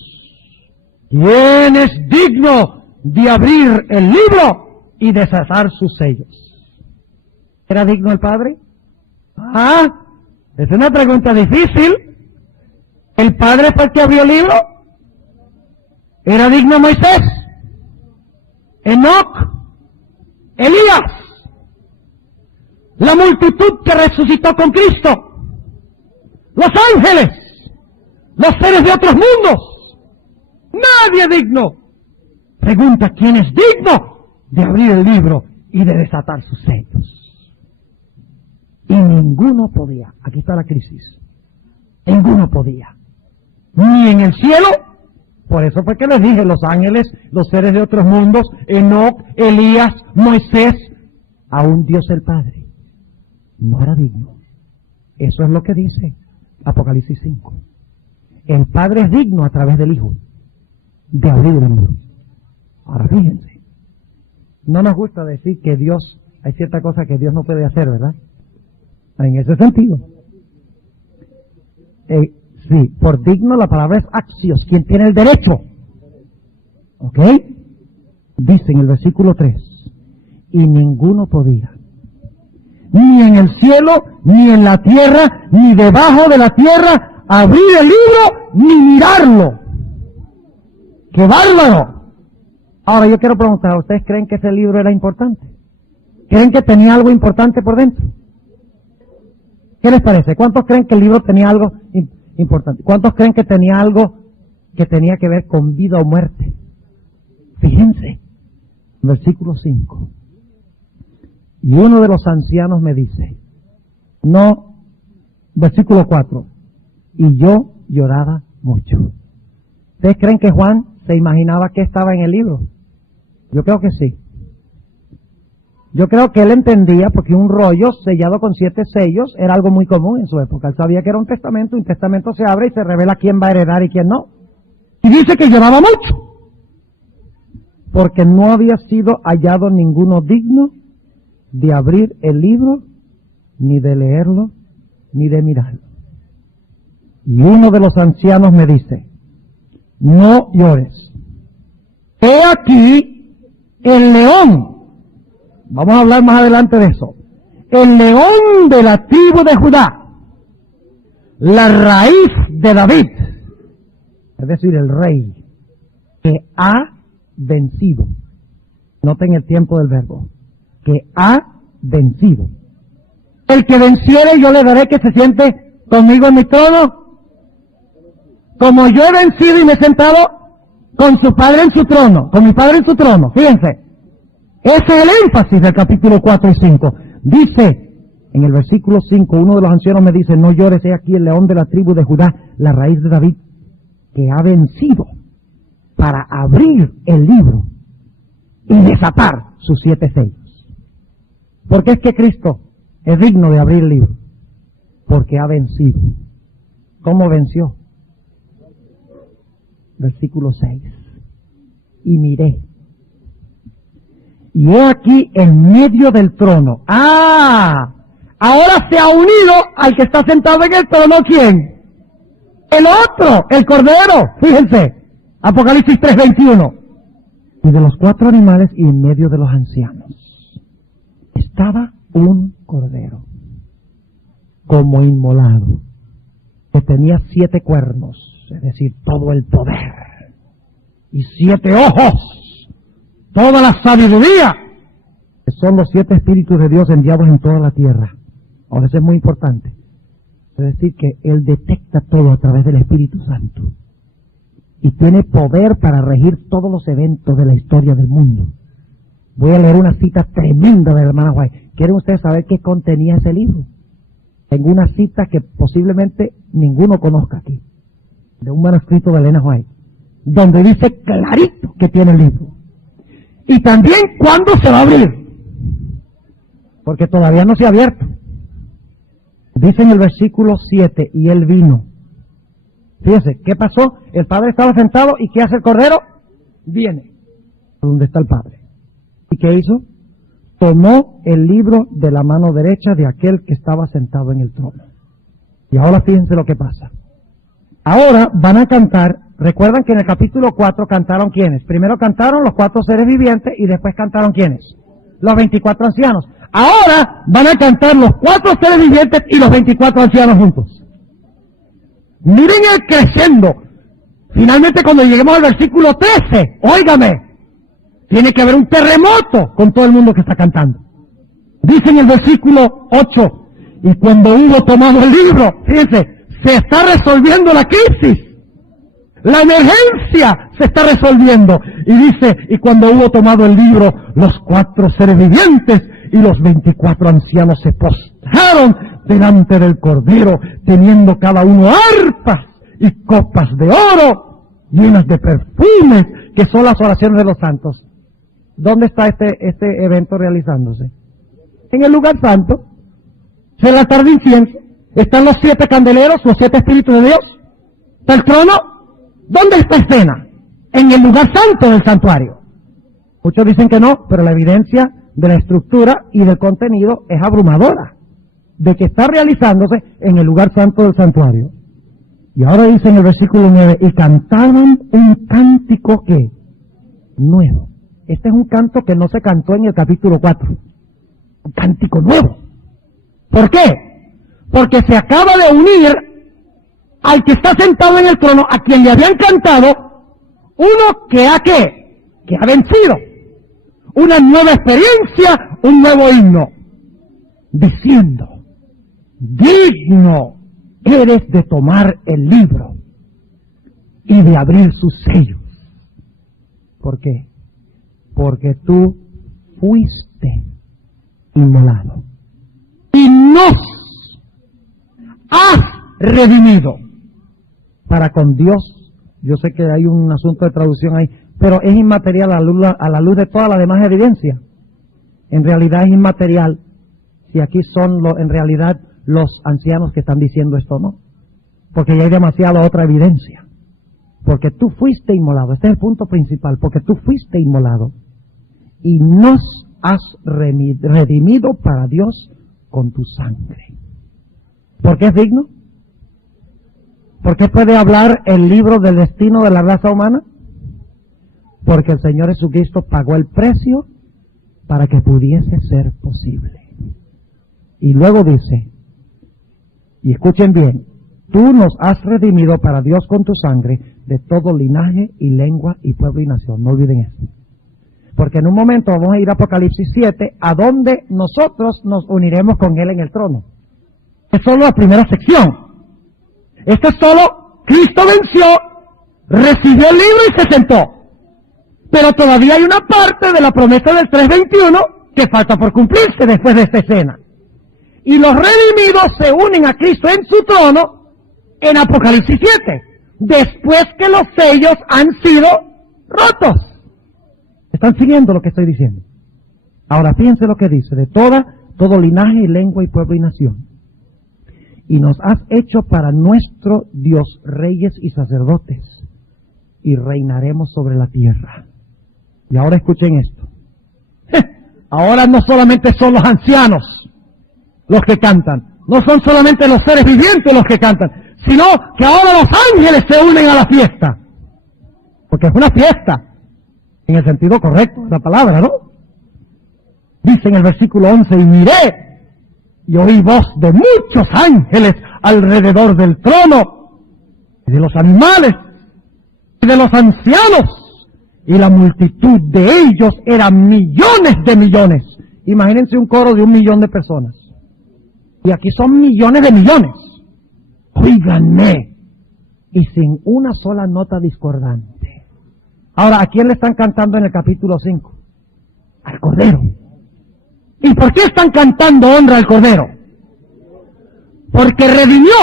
¿Quién es digno de abrir el libro y desatar sus sellos? ¿Era digno el Padre? Es una pregunta difícil. ¿El Padre fue el que abrió el libro? ¿Era digno Moisés? ¿Enoc? ¿Elías? ¿La multitud que resucitó con Cristo? ¿Los ángeles? ¿Los seres de otros mundos? Nadie digno. Pregunta, ¿quién es digno de abrir el libro y de desatar sus sellos? Y ninguno podía. Aquí está la crisis. Ninguno podía. Ni en el cielo. Por eso fue que les dije, los ángeles, los seres de otros mundos, Enoc, Elías, Moisés, aún Dios el Padre no era digno. Eso es lo que dice Apocalipsis 5. El Padre es digno a través del Hijo de abrir el libro. Ahora fíjense, no nos gusta decir que Dios, hay cierta cosa que Dios no puede hacer, ¿verdad? En ese sentido. Sí, por digno la palabra es axios, quien tiene el derecho. ¿Ok? Dice en el versículo 3, y ninguno podía, ni en el cielo, ni en la tierra, ni debajo de la tierra, abrir el libro, ni mirarlo. ¡Qué bárbaro! Ahora yo quiero preguntar, ¿ustedes creen que ese libro era importante? ¿Creen que tenía algo importante por dentro? ¿Qué les parece? ¿Cuántos creen que el libro tenía algo importante? ¿Cuántos creen que tenía algo que tenía que ver con vida o muerte? Fíjense, versículo 5. Y uno de los ancianos me dice, no, versículo 4, y yo lloraba mucho. ¿Ustedes creen que Juan se imaginaba que estaba en el libro? Yo creo que sí. Yo creo que él entendía, porque un rollo sellado con 7 sellos era algo muy común en su época. Él sabía que era un testamento, y un testamento se abre y se revela quién va a heredar y quién no. Y dice que lloraba mucho, porque no había sido hallado ninguno digno de abrir el libro, ni de leerlo, ni de mirarlo. Y uno de los ancianos me dice, no llores. He aquí el león. Vamos a hablar más adelante de eso. El león de la tribu de Judá, la raíz de David, es decir, el rey, que ha vencido. Noten el tiempo del verbo. Que ha vencido. El que venciere, yo le daré que se siente conmigo en mi trono, como yo he vencido y me he sentado con su padre en su trono, con mi padre en su trono. Fíjense. Ese es el énfasis del capítulo 4 y 5. Dice, en el versículo 5, uno de los ancianos me dice, no llores, he aquí el león de la tribu de Judá, la raíz de David, que ha vencido para abrir el libro y desatar sus 7 sellos. ¿Por qué es que Cristo es digno de abrir el libro? Porque ha vencido. ¿Cómo venció? Versículo 6. Y miré. Y he aquí en medio del trono. Ahora se ha unido al que está sentado en el trono, ¿quién? El otro, el Cordero. Fíjense, Apocalipsis 3:21. Y de los 4 animales y en medio de los ancianos estaba un cordero, como inmolado, que tenía 7 cuernos, es decir, todo el poder, y 7 ojos, toda la sabiduría, que son los 7 espíritus de Dios enviados en toda la tierra. Ahora, eso es muy importante. Es decir, que Él detecta todo a través del Espíritu Santo. Y tiene poder para regir todos los eventos de la historia del mundo. Voy a leer una cita tremenda de la hermana White. ¿Quieren ustedes saber qué contenía ese libro? Tengo una cita que posiblemente ninguno conozca aquí, de un manuscrito de Elena White, donde dice clarito que tiene el libro. Y también cuándo se va a abrir, porque todavía no se ha abierto. Dice en el versículo 7, y él vino. Fíjese, ¿qué pasó? El Padre estaba sentado, ¿y qué hace el Cordero? Viene. ¿Dónde está el Padre? ¿Y qué hizo? Tomó el libro de la mano derecha de aquel que estaba sentado en el trono. Y ahora fíjense lo que pasa. Ahora van a cantar, recuerdan que en el capítulo 4 cantaron ¿quiénes? Primero cantaron los 4 seres vivientes y después cantaron ¿quiénes? Los 24 ancianos. Ahora van a cantar los 4 seres vivientes y los 24 ancianos juntos. Miren el crescendo. Finalmente cuando lleguemos al versículo 13, óigame, tiene que haber un terremoto con todo el mundo que está cantando. Dice en el versículo 8, y cuando hubo tomado el libro, fíjense, se está resolviendo la crisis. La emergencia se está resolviendo. Y dice, y cuando hubo tomado el libro, los 4 seres vivientes y los 24 ancianos se postraron delante del Cordero, teniendo cada uno arpas y copas de oro llenas de perfumes, que son las oraciones de los santos. ¿Dónde está este evento realizándose? En el lugar santo. Es el altar de incienso. Están los 7 candeleros, los 7 espíritus de Dios. Está el trono. ¿Dónde está escena? En el lugar santo del santuario. Muchos dicen que no, pero la evidencia de la estructura y del contenido es abrumadora, de que está realizándose en el lugar santo del santuario. Y ahora dice en el versículo 9, y cantaban un cántico que nuevo. Este es un canto que no se cantó en el capítulo 4. Un cántico nuevo. ¿Por qué? Porque se acaba de unir al que está sentado en el trono, a quien le habían cantado, uno que ha ¿qué? Que ha vencido. Una nueva experiencia, un nuevo himno. Diciendo, digno eres de tomar el libro y de abrir sus sellos. ¿Por qué? Porque tú fuiste inmolado y nos has redimido para con Dios. Yo sé que hay un asunto de traducción ahí, pero es inmaterial a la luz de toda la demás evidencia. En realidad es inmaterial si aquí son en realidad los ancianos que están diciendo esto, ¿no? Porque ya hay demasiada otra evidencia. Porque tú fuiste inmolado. Este es el punto principal. Porque tú fuiste inmolado y nos has redimido para Dios con tu sangre. ¿Por qué es digno? ¿Por qué puede hablar el libro del destino de la raza humana? Porque el Señor Jesucristo pagó el precio para que pudiese ser posible. Y luego dice, y escuchen bien, tú nos has redimido para Dios con tu sangre de todo linaje y lengua y pueblo y nación. No olviden eso. Porque en un momento vamos a ir a Apocalipsis 7, a donde nosotros nos uniremos con Él en el trono. Es solo la primera sección. Esto es solo, Cristo venció, recibió el libro y se sentó. Pero todavía hay una parte de la promesa del 3:21 que falta por cumplirse después de esta escena. Y los redimidos se unen a Cristo en su trono en Apocalipsis 7, después que los sellos han sido rotos. ¿Están siguiendo lo que estoy diciendo? Ahora fíjense lo que dice, de todo linaje y lengua y pueblo y nación. Y nos has hecho para nuestro Dios reyes y sacerdotes, y reinaremos sobre la tierra. Y ahora escuchen esto. Ahora no solamente son los ancianos los que cantan, no son solamente los seres vivientes los que cantan, sino que ahora los ángeles se unen a la fiesta. Porque es una fiesta. En el sentido correcto de la palabra, ¿no? Dice en el versículo 11, y miré, y oí voz de muchos ángeles alrededor del trono, y de los animales, y de los ancianos, y la multitud de ellos eran millones de millones. Imagínense un coro de 1 millón de personas. Y aquí son millones de millones. Óiganme, y sin una sola nota discordante. Ahora, ¿a quién le están cantando en el capítulo 5? Al Cordero. ¿Y por qué están cantando honra al Cordero? Porque redimió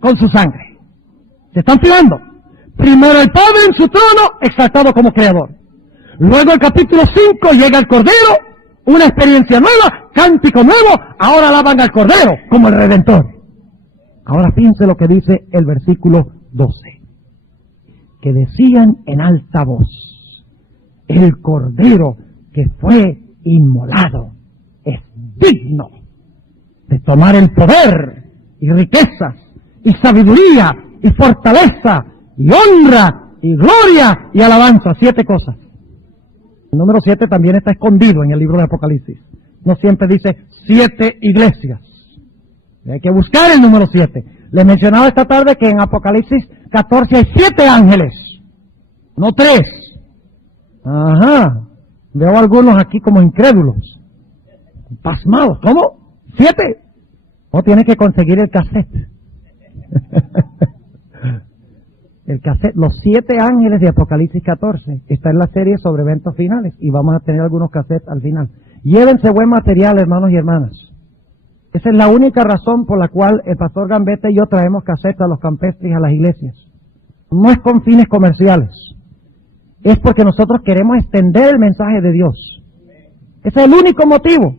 con su sangre. ¿Se están fijando? Primero el Padre en su trono, exaltado como Creador. Luego el capítulo 5 llega el Cordero, una experiencia nueva, cántico nuevo, ahora alaban al Cordero como el Redentor. Ahora fíjense lo que dice el versículo 12. Que decían en alta voz, el Cordero que fue inmolado es digno de tomar el poder y riquezas y sabiduría y fortaleza y honra y gloria y alabanza. 7 cosas. El número 7 también está escondido en el libro de Apocalipsis. No siempre dice 7 iglesias. Hay que buscar el número 7. Les mencionaba esta tarde que en Apocalipsis 14 hay 7 ángeles, no 3. Ajá. Veo a algunos aquí como incrédulos, pasmados. ¿Cómo? 7. O tiene que conseguir el cassette. El cassette, los 7 ángeles de Apocalipsis 14. Está en la serie sobre eventos finales y vamos a tener algunos cassettes al final. Llévense buen material, hermanos y hermanas. Esa es la única razón por la cual el pastor Gambetta y yo traemos cassettes a los campestres y a las iglesias. No es con fines comerciales. Es porque nosotros queremos extender el mensaje de Dios. Ese es el único motivo.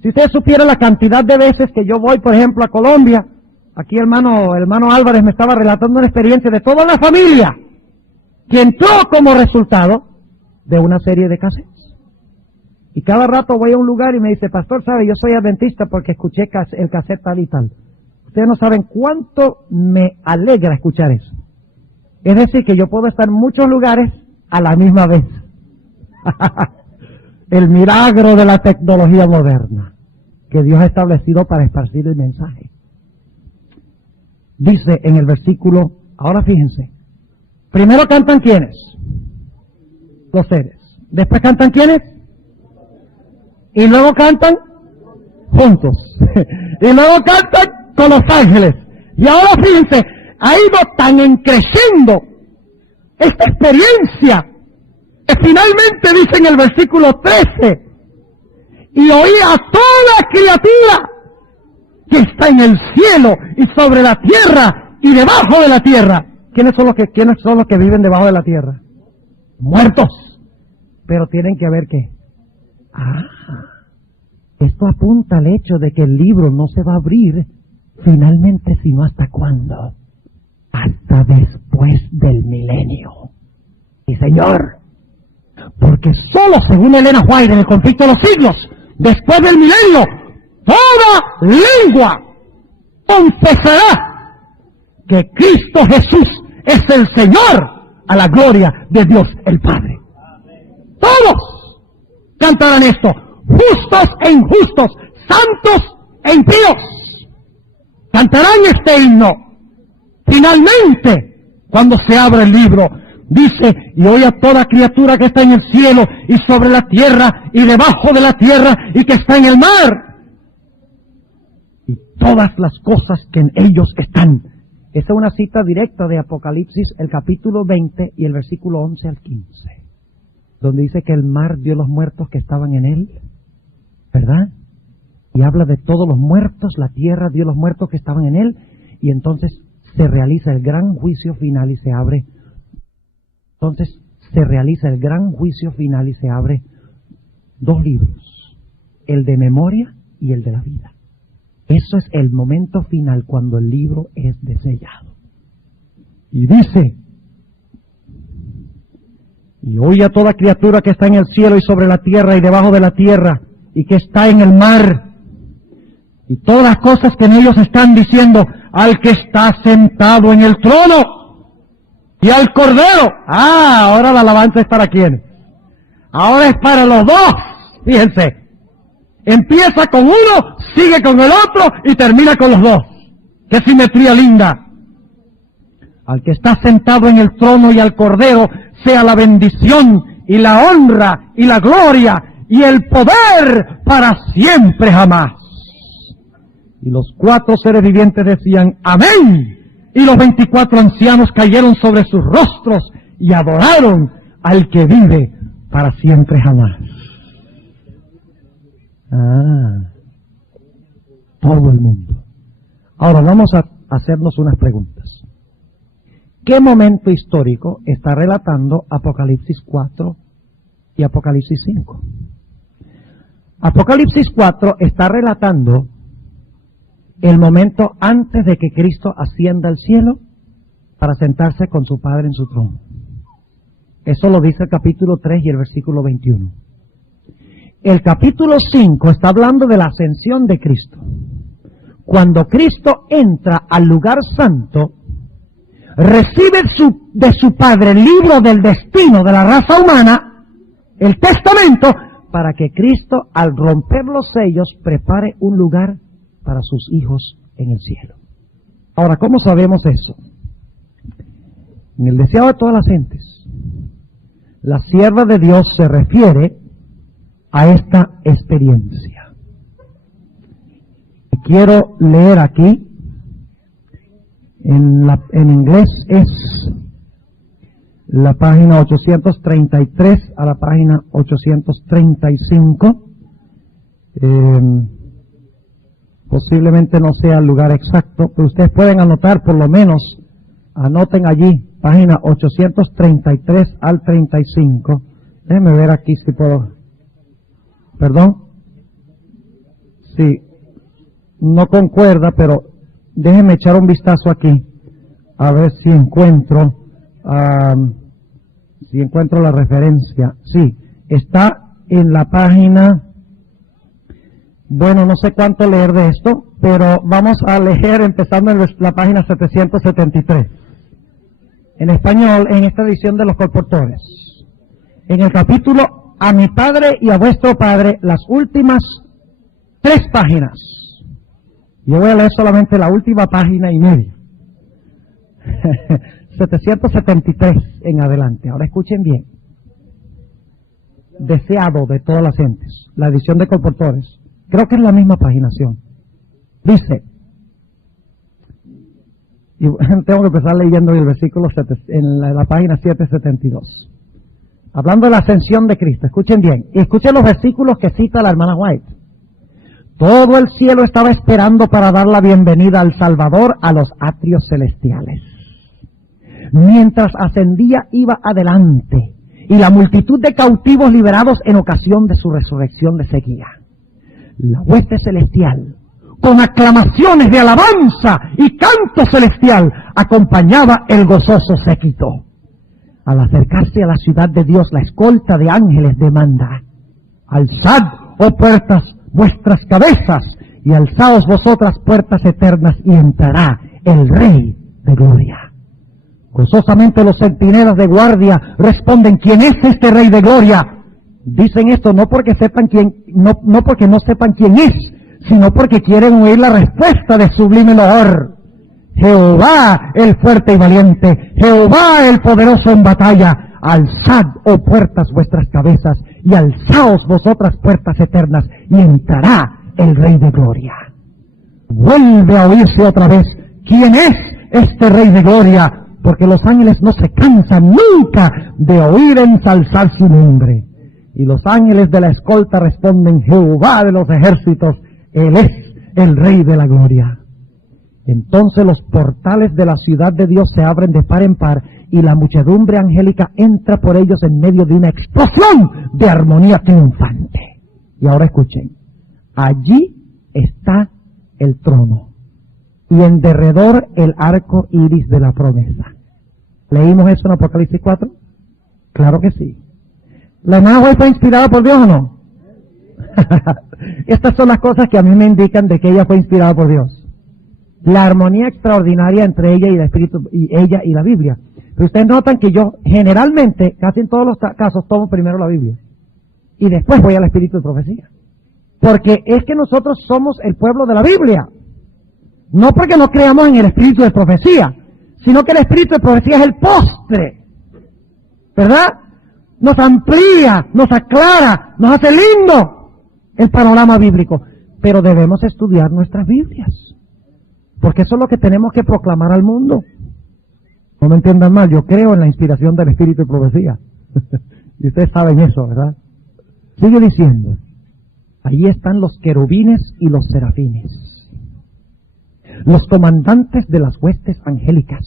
Si ustedes supieran la cantidad de veces que yo voy, por ejemplo, a Colombia, aquí el hermano Álvarez me estaba relatando una experiencia de toda la familia que entró como resultado de una serie de cassettes. Y cada rato voy a un lugar y me dice, pastor, ¿sabe? Yo soy adventista porque escuché el cassette tal y tal. Ustedes no saben cuánto me alegra escuchar eso. Es decir, que yo puedo estar en muchos lugares a la misma vez. El milagro de la tecnología moderna que Dios ha establecido para esparcir el mensaje. Dice en el versículo, ahora fíjense, primero cantan ¿quiénes? Los seres. Después cantan ¿quiénes? Y luego cantan juntos. Y luego cantan con los ángeles. Y ahora fíjense, ha ido tan encreciendo esta experiencia que finalmente dice en el versículo 13, y oí a toda criatura que está en el cielo y sobre la tierra y debajo de la tierra. ¿Quiénes son los que viven debajo de la tierra? Muertos. Pero tienen que ver qué. Esto apunta al hecho de que el libro no se va a abrir finalmente, sino ¿hasta cuándo? Hasta después del milenio. Sí, señor. Porque solo según Elena White en el conflicto de los siglos, después del milenio, toda lengua confesará que Cristo Jesús es el Señor, a la gloria de Dios el Padre. Todos cantarán esto, justos e injustos, santos e impíos. Cantarán este himno. Finalmente, cuando se abra el libro, dice, y oye a toda criatura que está en el cielo y sobre la tierra y debajo de la tierra y que está en el mar, y todas las cosas que en ellos están. Esta es una cita directa de Apocalipsis, el capítulo 20 y el versículo 11 al 15, donde dice que el mar dio los muertos que estaban en él, ¿verdad? Y habla de todos los muertos, la tierra dio los muertos que estaban en él, y entonces se realiza el gran juicio final y se abre. Entonces se realiza el gran juicio final y se abre 2 libros, el de memoria y el de la vida. Eso es el momento final cuando el libro es desellado. Y dice, y oye a toda criatura que está en el cielo y sobre la tierra y debajo de la tierra y que está en el mar, y todas las cosas que en ellos están diciendo, al que está sentado en el trono y al Cordero. Ahora la alabanza es para quién. Ahora es para los dos. Fíjense. Empieza con uno, sigue con el otro y termina con los dos. ¡Qué simetría linda! Al que está sentado en el trono y al Cordero sea la bendición y la honra y la gloria y el poder para siempre jamás. Y los 4 seres vivientes decían, amén. Y los 24 ancianos cayeron sobre sus rostros y adoraron al que vive para siempre jamás. Todo el mundo. Ahora vamos a hacernos unas preguntas. ¿Qué momento histórico está relatando Apocalipsis 4 y Apocalipsis 5? Apocalipsis 4 está relatando el momento antes de que Cristo ascienda al cielo para sentarse con su Padre en su trono. Eso lo dice el capítulo 3 y el versículo 21. El capítulo 5 está hablando de la ascensión de Cristo. Cuando Cristo entra al lugar santo, recibe de su Padre el libro del destino de la raza humana, el testamento, para que Cristo, al romper los sellos, prepare un lugar para sus hijos en el cielo. Ahora, ¿cómo sabemos eso? En el deseado de todas las gentes, la sierva de Dios se refiere a esta experiencia. Quiero leer aquí, en inglés es la página 833 a la página 835. Posiblemente no sea el lugar exacto, pero ustedes pueden anotar, por lo menos, anoten allí, página 833 al 35. Déjenme ver aquí si puedo. ¿Perdón? Sí, no concuerda, pero déjenme echar un vistazo aquí, a ver si encuentro la referencia. Sí, está en la página. Bueno, no sé cuánto leer de esto, pero vamos a leer empezando en la página 773. En español, en esta edición de los colportores. En el capítulo A mi Padre y a vuestro Padre, las últimas 3 páginas. Yo voy a leer solamente la última página y media. 773 en adelante. Ahora escuchen bien. Deseado de todas las gentes. La edición de colportores. Creo que es la misma paginación. Dice, y tengo que empezar leyendo el versículo en la página 772. Hablando de la ascensión de Cristo, escuchen bien, y escuchen los versículos que cita la hermana White. Todo el cielo estaba esperando para dar la bienvenida al Salvador a los atrios celestiales. Mientras ascendía iba adelante, y la multitud de cautivos liberados en ocasión de su resurrección le seguía. La hueste celestial, con aclamaciones de alabanza y canto celestial, acompañaba el gozoso séquito. Al acercarse a la ciudad de Dios, la escolta de ángeles demanda: alzad, oh puertas, vuestras cabezas, y alzaos vosotras puertas eternas, y entrará el Rey de Gloria. Gozosamente los centinelas de guardia responden: ¿quién es este Rey de Gloria? Dicen esto no porque no sepan quién es, sino porque quieren oír la respuesta de sublime loor. Jehová el fuerte y valiente, Jehová el poderoso en batalla. Alzad, oh puertas, vuestras cabezas, y alzaos vosotras puertas eternas, y entrará el Rey de Gloria. Vuelve a oírse otra vez: ¿quién es este Rey de Gloria? Porque los ángeles no se cansan nunca de oír ensalzar su nombre. Y los ángeles de la escolta responden: Jehová de los ejércitos, Él es el Rey de la Gloria. Entonces los portales de la ciudad de Dios se abren de par en par, y la muchedumbre angélica entra por ellos en medio de una explosión de armonía triunfante. Y ahora escuchen, allí está el trono, y en derredor el arco iris de la promesa. ¿Leímos eso en Apocalipsis 4? Claro que sí. ¿La hermana fue inspirada por Dios o no? Estas son las cosas que a mí me indican de que ella fue inspirada por Dios. La armonía extraordinaria entre ella y el Espíritu, y ella y la Biblia. Pero ustedes notan que yo generalmente, casi en todos los casos, tomo primero la Biblia. y después voy al espíritu de profecía. Porque es que nosotros somos el pueblo de la Biblia. No porque no creamos en el espíritu de profecía, sino que el espíritu de profecía es el postre. ¿Verdad? Nos amplía, nos aclara, nos hace lindo el panorama bíblico. Pero debemos estudiar nuestras Biblias. Porque eso es lo que tenemos que proclamar al mundo. No me entiendan mal, yo creo en la inspiración del espíritu de profecía. Y ustedes saben eso, ¿verdad? Sigue diciendo, allí están los querubines y los serafines, los comandantes de las huestes angélicas,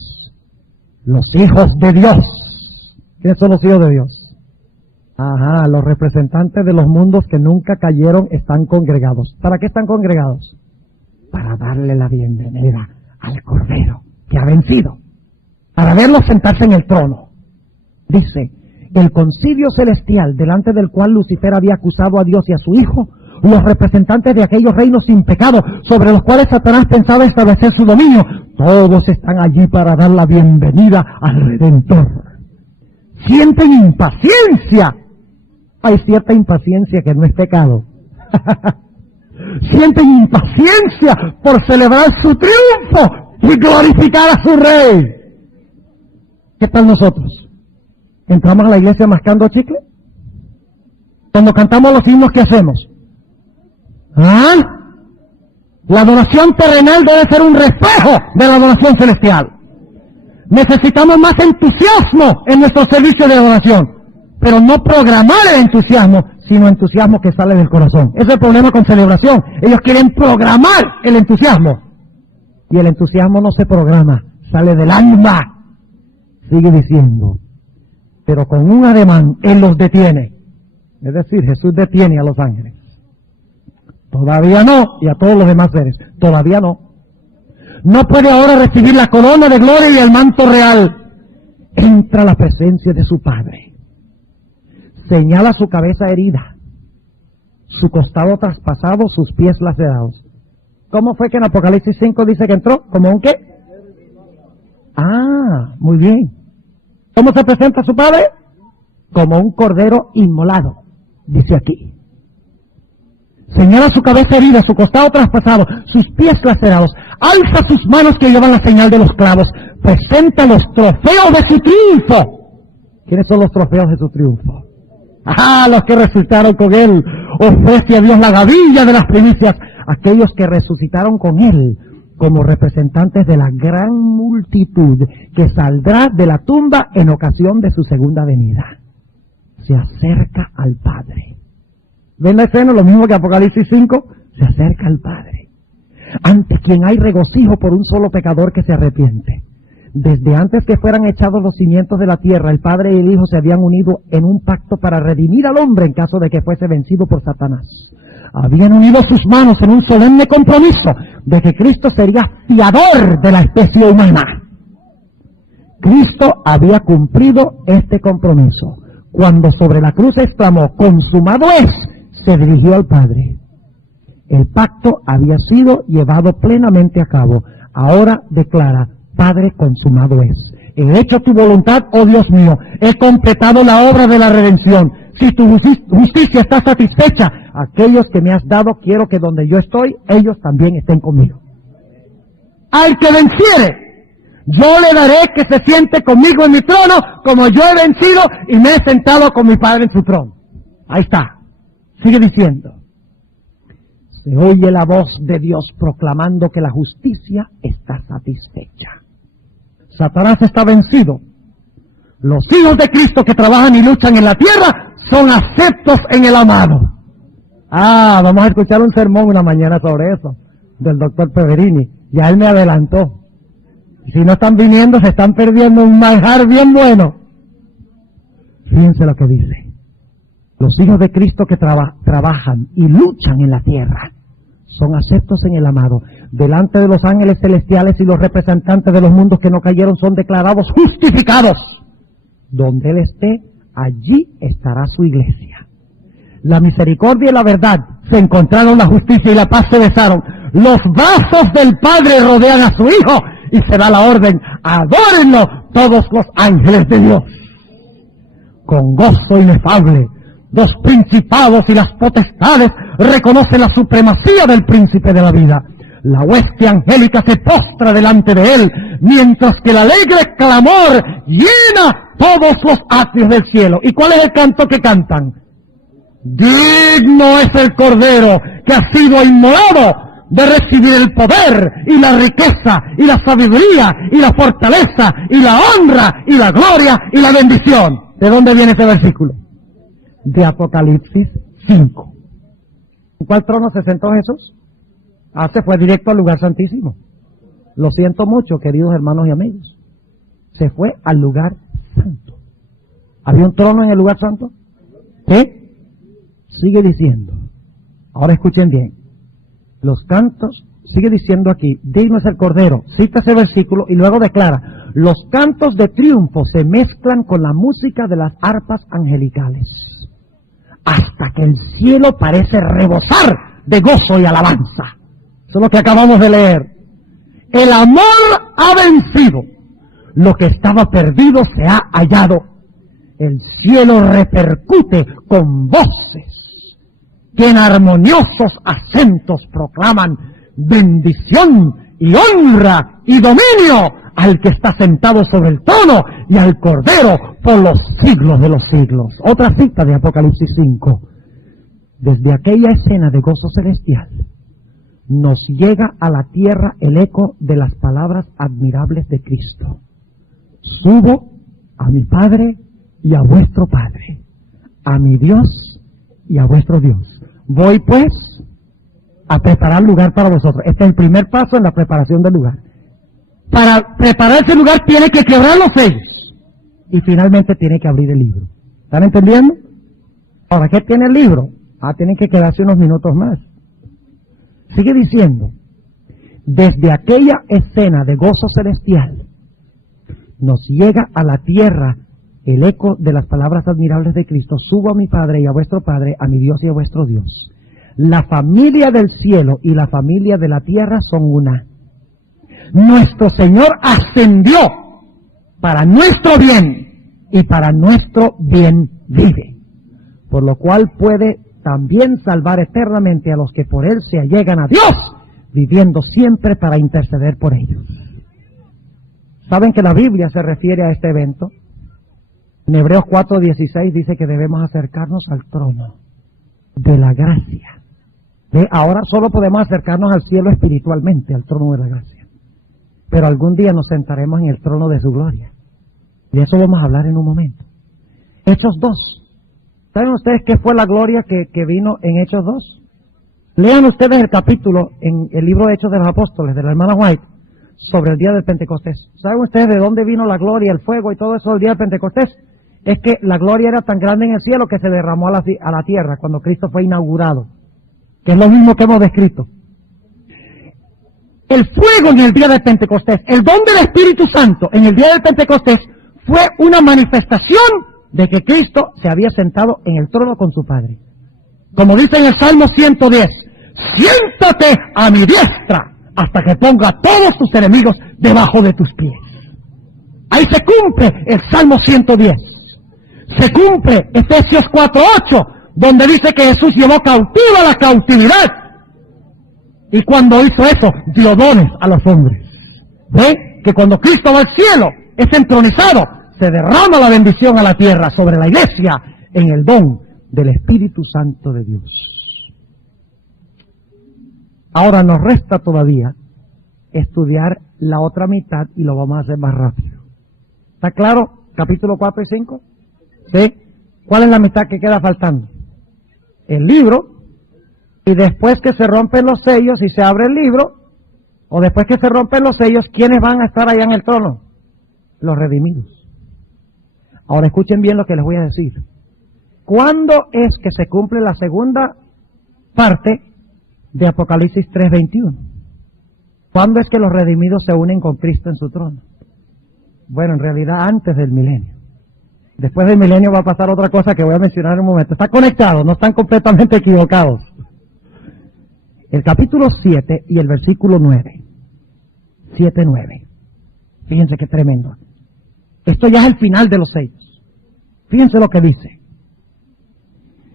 los hijos de Dios. ¿Quiénes son los hijos de Dios? Ajá, los representantes de los mundos que nunca cayeron están congregados. ¿Para qué están congregados? Para darle la bienvenida al Cordero que ha vencido, para verlo sentarse en el trono. Dice, el concilio celestial delante del cual Lucifer había acusado a Dios y a su Hijo, los representantes de aquellos reinos sin pecado sobre los cuales Satanás pensaba establecer su dominio, todos están allí para dar la bienvenida al Redentor. Sienten impaciencia. Hay cierta impaciencia que no es pecado. Sienten impaciencia por celebrar su triunfo y glorificar a su Rey. ¿Qué tal nosotros? ¿Entramos a la iglesia mascando chicle? Cuando cantamos los himnos, ¿qué hacemos? ¿Ah? La adoración terrenal debe ser un reflejo de la adoración celestial. Necesitamos más entusiasmo en nuestro servicio de adoración, pero no programar el entusiasmo, sino entusiasmo que sale del corazón. Ese es el problema con celebración. Ellos quieren programar el entusiasmo, y el entusiasmo no se programa, sale del alma. Sigue diciendo, pero con un ademán Él los detiene. Es decir, Jesús detiene a los ángeles. Todavía no, y a todos los demás seres. Todavía no. No puede ahora recibir la corona de gloria y el manto real. Entra a la presencia de su Padre. Señala su cabeza herida, su costado traspasado, sus pies lacerados. ¿Cómo fue que en Apocalipsis 5 dice que entró? ¿Como un qué? Ah, muy bien. ¿Cómo se presenta su Padre? Como un cordero inmolado, dice aquí. Señala su cabeza herida, su costado traspasado, sus pies lacerados. Alza sus manos que llevan la señal de los clavos. Presenta los trofeos de su triunfo. ¿Quiénes son los trofeos de su triunfo? ¡Ah! Los que resucitaron con Él. Ofrece a Dios la gavilla de las primicias. Aquellos que resucitaron con Él como representantes de la gran multitud que saldrá de la tumba en ocasión de su segunda venida. Se acerca al Padre. ¿Ven la escena? Lo mismo que Apocalipsis 5. Se acerca al Padre, ante quien hay regocijo por un solo pecador que se arrepiente. Desde antes que fueran echados los cimientos de la tierra, el Padre y el Hijo se habían unido en un pacto para redimir al hombre en caso de que fuese vencido por Satanás. Habían unido sus manos en un solemne compromiso de que Cristo sería fiador de la especie humana. Cristo había cumplido este compromiso. Cuando sobre la cruz exclamó, consumado es, se dirigió al Padre. El pacto había sido llevado plenamente a cabo. Ahora declara, Padre, consumado es. He hecho tu voluntad, oh Dios mío. He completado la obra de la redención. Si tu justicia está satisfecha, aquellos que me has dado, quiero que donde yo estoy, ellos también estén conmigo. Al que venciere, yo le daré que se siente conmigo en mi trono, como yo he vencido y me he sentado con mi Padre en su trono. Ahí está. Sigue diciendo. Se oye la voz de Dios proclamando que la justicia está satisfecha. Satanás está vencido. Los hijos de Cristo que trabajan y luchan en la tierra son aceptos en el amado. Vamos a escuchar un sermón una mañana sobre eso, del doctor Peverini. Ya él me adelantó. Si no están viniendo, se están perdiendo un manjar bien bueno. Fíjense lo que dice. Los hijos de Cristo que trabajan y luchan en la tierra son aceptos en el amado. Delante de los ángeles celestiales y los representantes de los mundos que no cayeron son declarados justificados. Donde Él esté, allí estará su iglesia. La misericordia y la verdad se encontraron, la justicia y la paz se besaron. Los brazos del Padre rodean a su Hijo y se da la orden, adórenlo todos los ángeles de Dios. Con gozo inefable, los principados y las potestades reconocen la supremacía del príncipe de la vida. La hueste angélica se postra delante de él, mientras que el alegre clamor llena todos los atrios del cielo. ¿Y cuál es el canto que cantan? Digno es el Cordero que ha sido inmolado de recibir el poder y la riqueza y la sabiduría y la fortaleza y la honra y la gloria y la bendición. ¿De dónde viene ese versículo? De Apocalipsis 5. ¿En cuál trono se sentó Jesús? Se fue directo al lugar santísimo. Lo siento mucho, queridos hermanos y amigos. Se fue al lugar santo. ¿Había un trono en el lugar santo? ¿Qué? Sigue diciendo. Ahora escuchen bien. Los cantos, sigue diciendo aquí, digno es el Cordero. Cita ese versículo y luego declara, los cantos de triunfo se mezclan con la música de las arpas angelicales, hasta que el cielo parece rebosar de gozo y alabanza. Eso es lo que acabamos de leer. El amor ha vencido. Lo que estaba perdido se ha hallado. El cielo repercute con voces que en armoniosos acentos proclaman bendición y honra y dominio al que está sentado sobre el trono y al Cordero por los siglos de los siglos. Otra cita de Apocalipsis 5. Desde aquella escena de gozo celestial nos llega a la tierra el eco de las palabras admirables de Cristo. Subo a mi Padre y a vuestro Padre, a mi Dios y a vuestro Dios. Voy pues a preparar lugar para vosotros. Este es el primer paso en la preparación del lugar. Para preparar ese lugar tiene que quebrar los sellos y finalmente tiene que abrir el libro. ¿Están entendiendo? Ahora, ¿qué tiene el libro? Tienen que quedarse unos minutos más. Sigue diciendo, desde aquella escena de gozo celestial nos llega a la tierra el eco de las palabras admirables de Cristo. Subo a mi Padre y a vuestro Padre, a mi Dios y a vuestro Dios. La familia del cielo y la familia de la tierra son una. Nuestro Señor ascendió para nuestro bien y para nuestro bien vive, por lo cual puede también salvar eternamente a los que por Él se allegan a Dios, viviendo siempre para interceder por ellos. ¿Saben que la Biblia se refiere a este evento? En Hebreos 4:16 dice que debemos acercarnos al trono de la gracia. Ahora solo podemos acercarnos al cielo espiritualmente, al trono de la gracia. Pero algún día nos sentaremos en el trono de su gloria. Y de eso vamos a hablar en un momento. Hechos 2. ¿Saben ustedes qué fue la gloria que vino en Hechos 2? Lean ustedes el capítulo en el libro de Hechos de los Apóstoles, de la hermana White, sobre el día del Pentecostés. ¿Saben ustedes de dónde vino la gloria, el fuego y todo eso del día del Pentecostés? Es que la gloria era tan grande en el cielo que se derramó a la tierra cuando Cristo fue inaugurado, que es lo mismo que hemos descrito. El fuego en el día del Pentecostés, el don del Espíritu Santo en el día del Pentecostés fue una manifestación de que Cristo se había sentado en el trono con su Padre. Como dice en el Salmo 110, siéntate a mi diestra hasta que ponga a todos tus enemigos debajo de tus pies. Ahí se cumple el Salmo 110. Se cumple Efesios 4:8, donde dice que Jesús llevó cautiva la cautividad. Y cuando hizo eso, dio dones a los hombres. ¿Ve? Que cuando Cristo va al cielo, es entronizado, se derrama la bendición a la tierra sobre la iglesia en el don del Espíritu Santo de Dios. Ahora nos resta todavía estudiar la otra mitad y lo vamos a hacer más rápido. ¿Está claro? Capítulo 4 y 5. ¿Sí? ¿Cuál es la mitad que queda faltando? El libro. Y después que se rompen los sellos y se abre el libro, o después que se rompen los sellos, ¿quiénes van a estar allá en el trono? Los redimidos. Ahora escuchen bien lo que les voy a decir. ¿Cuándo es que se cumple la segunda parte de Apocalipsis 3:21? ¿Cuándo es que los redimidos se unen con Cristo en su trono? Bueno, en realidad antes del milenio. Después del milenio va a pasar otra cosa que voy a mencionar en un momento. Está conectado, no están completamente equivocados. El capítulo 7 y el versículo 9. 7:9. Fíjense qué tremendo. Esto ya es el final de los sellos. Fíjense lo que dice.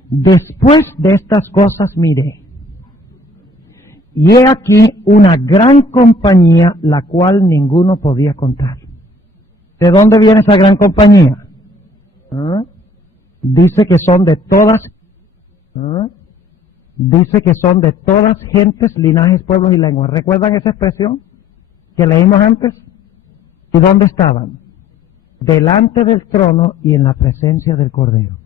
Después de estas cosas miré, y he aquí una gran compañía, la cual ninguno podía contar. ¿De dónde viene esa gran compañía? ¿Ah? Dice que son de todas, dice que son de todas gentes, linajes, pueblos y lenguas. ¿Recuerdan esa expresión que leímos antes? ¿Y dónde estaban? Delante del trono y en la presencia del Cordero.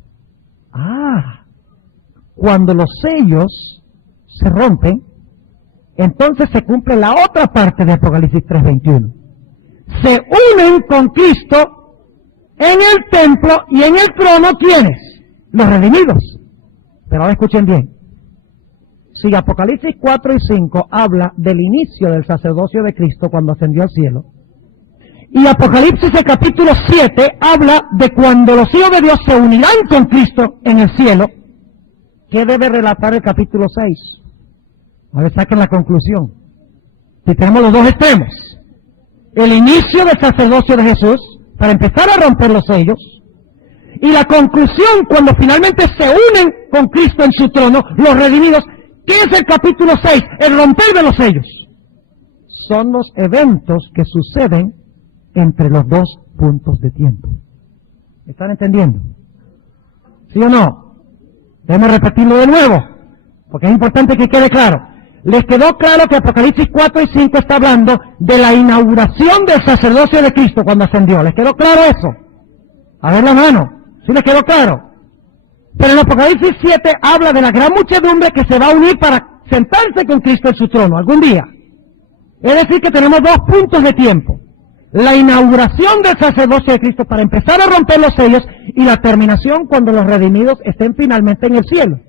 Cuando los sellos se rompen, entonces se cumple la otra parte de Apocalipsis 3:21. Se unen con Cristo en el templo y en el trono, ¿quiénes? Los redimidos. Pero ahora escuchen bien. Si Apocalipsis 4 y 5 habla del inicio del sacerdocio de Cristo cuando ascendió al cielo, y Apocalipsis el capítulo 7 habla de cuando los hijos de Dios se unirán con Cristo en el cielo, ¿qué debe relatar el capítulo 6? A ver, saquen la conclusión. Si tenemos los dos extremos, el inicio del sacerdocio de Jesús, para empezar a romper los sellos, y la conclusión cuando finalmente se unen con Cristo en su trono, los redimidos. ¿Qué es el capítulo 6? El romper de los sellos. Son los eventos que suceden entre los dos puntos de tiempo. ¿Me están entendiendo? ¿Sí o no? Déjenme repetirlo de nuevo, porque es importante que quede claro. ¿Les quedó claro que Apocalipsis 4 y 5 está hablando de la inauguración del sacerdocio de Cristo cuando ascendió? ¿Les quedó claro eso? A ver la mano. ¿Sí les quedó claro? Pero en Apocalipsis 7 habla de la gran muchedumbre que se va a unir para sentarse con Cristo en su trono algún día. Es decir, que tenemos dos puntos de tiempo. La inauguración del sacerdocio de Cristo para empezar a romper los sellos y la terminación cuando los redimidos estén finalmente en el cielo.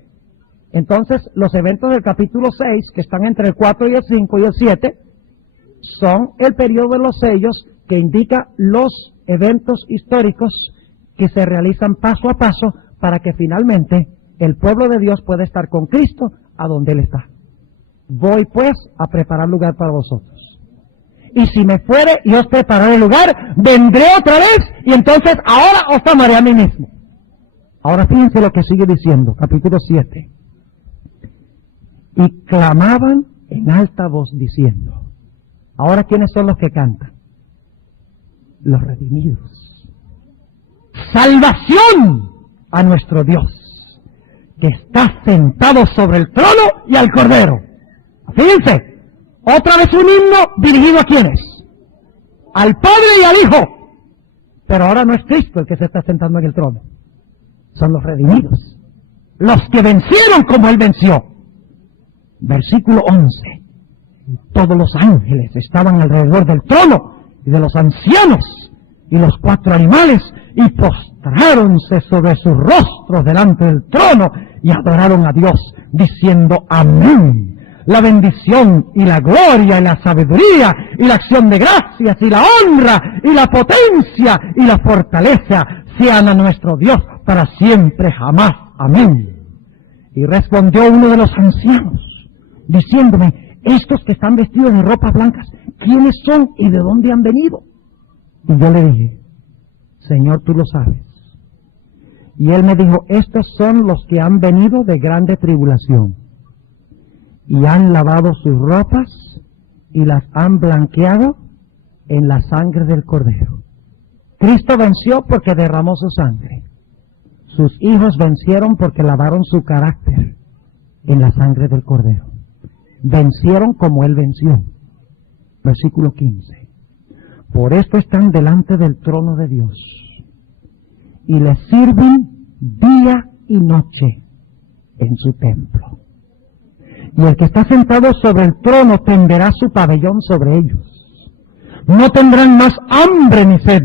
Entonces, los eventos del capítulo 6, que están entre el 4 y el 5 y el 7, son el periodo de los sellos que indica los eventos históricos que se realizan paso a paso para que finalmente el pueblo de Dios pueda estar con Cristo a donde Él está. Voy pues a preparar lugar para vosotros. Y si me fuere y os prepararé el lugar, vendré otra vez y entonces ahora os tomaré a mí mismo. Ahora fíjense lo que sigue diciendo, capítulo 7. Y clamaban en alta voz diciendo. Ahora, ¿quiénes son los que cantan? Los redimidos. Salvación a nuestro Dios, que está sentado sobre el trono y al Cordero. Fíjense, otra vez un himno dirigido a ¿quiénes? Al Padre y al Hijo. Pero ahora no es Cristo el que se está sentando en el trono. Son los redimidos. Los que vencieron como Él venció. Versículo 11. Todos los ángeles estaban alrededor del trono y de los ancianos y los 4 animales y postráronse sobre sus rostros delante del trono y adoraron a Dios diciendo amén. La bendición y la gloria y la sabiduría y la acción de gracias y la honra y la potencia y la fortaleza sean a nuestro Dios para siempre jamás. Amén. Y respondió uno de los ancianos diciéndome, estos que están vestidos de ropas blancas, ¿quiénes son y de dónde han venido? Y yo le dije, Señor, tú lo sabes. Y él me dijo, estos son los que han venido de grande tribulación y han lavado sus ropas y las han blanqueado en la sangre del Cordero. Cristo venció porque derramó su sangre. Sus hijos vencieron porque lavaron su carácter en la sangre del Cordero. Vencieron como Él venció. Versículo 15. Por esto están delante del trono de Dios y le sirven día y noche en su templo. Y el que está sentado sobre el trono tenderá su pabellón sobre ellos. No tendrán más hambre ni sed.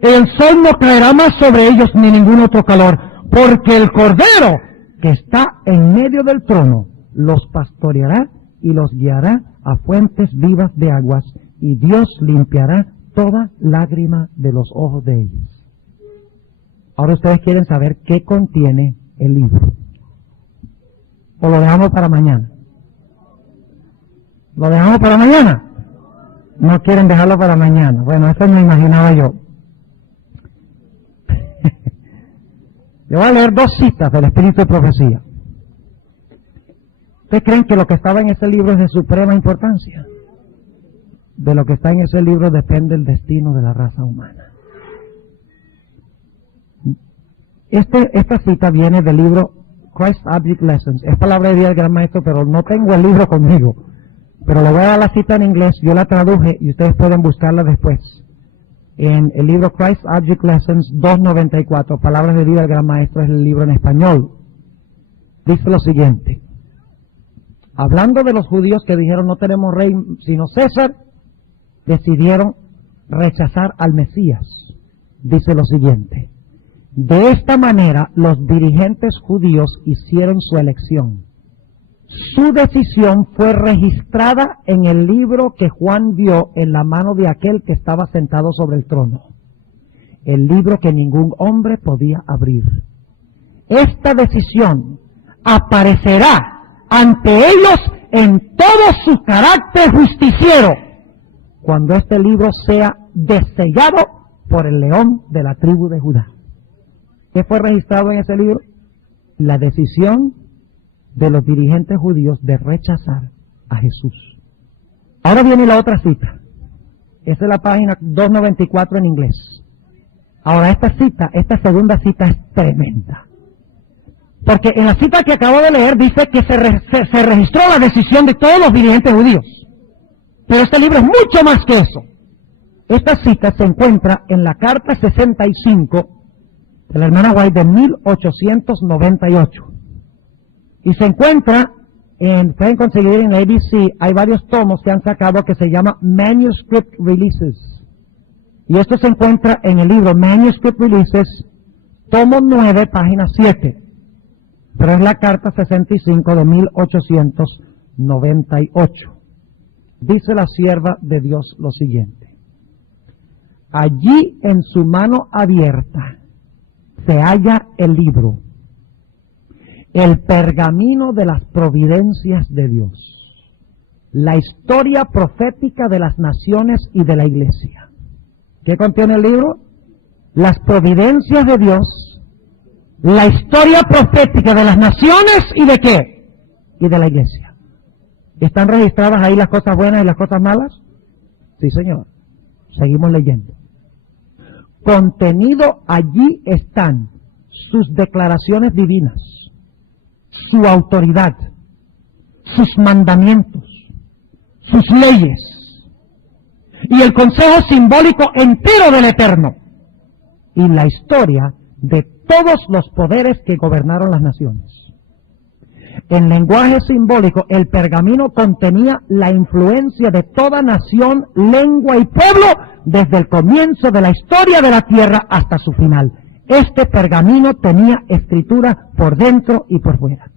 El sol no caerá más sobre ellos ni ningún otro calor, porque el Cordero que está en medio del trono los pastoreará y los guiará a fuentes vivas de aguas, y Dios limpiará toda lágrima de los ojos de ellos. Ahora ustedes quieren saber qué contiene el libro. ¿O lo dejamos para mañana? ¿Lo dejamos para mañana? No quieren dejarlo para mañana. Bueno, eso me imaginaba yo. Le voy a leer 2 citas del Espíritu de Profecía. ¿Ustedes creen que lo que estaba en ese libro es de suprema importancia? De lo que está en ese libro depende el destino de la raza humana. Esta cita viene del libro Christ Object Lessons. Es palabra de Dios del Gran Maestro, pero no tengo el libro conmigo. Pero le voy a dar la cita en inglés, yo la traduje y ustedes pueden buscarla después. En el libro Christ Object Lessons 294, Palabras de Dios del Gran Maestro, es el libro en español. Dice lo siguiente. Hablando de los judíos que dijeron no tenemos rey sino César, decidieron rechazar al Mesías. Dice lo siguiente. De esta manera, los dirigentes judíos hicieron su elección. Su decisión fue registrada en el libro que Juan vio en la mano de aquel que estaba sentado sobre el trono. El libro que ningún hombre podía abrir. Esta decisión aparecerá ante ellos en todo su carácter justiciero cuando este libro sea desellado por el león de la tribu de Judá. ¿Qué fue registrado en ese libro? La decisión de los dirigentes judíos de rechazar a Jesús. Ahora viene la otra cita. Esa es la página 294 en inglés. Ahora esta segunda cita es tremenda. Porque en la cita que acabo de leer dice que se registró la decisión de todos los dirigentes judíos. Pero este libro es mucho más que eso. Esta cita se encuentra en la carta 65 de la hermana White de 1898. Y se encuentra, pueden conseguir en ABC, hay varios tomos que han sacado que se llama Manuscript Releases. Y esto se encuentra en el libro Manuscript Releases, tomo 9, página 7. Pero es la carta 65 de 1898. Dice la sierva de Dios lo siguiente. Allí en su mano abierta se halla el libro, el pergamino de las providencias de Dios, la historia profética de las naciones y de la iglesia. ¿Qué contiene el libro? Las providencias de Dios, la historia profética de las naciones y de qué? Y de la iglesia. ¿Están registradas ahí las cosas buenas y las cosas malas? Sí, señor. Seguimos leyendo. Contenido allí están sus declaraciones divinas, su autoridad, sus mandamientos, sus leyes y el consejo simbólico entero del Eterno y la historia de todos los poderes que gobernaron las naciones. En lenguaje simbólico, el pergamino contenía la influencia de toda nación, lengua y pueblo desde el comienzo de la historia de la tierra hasta su final. Este pergamino tenía escritura por dentro y por fuera.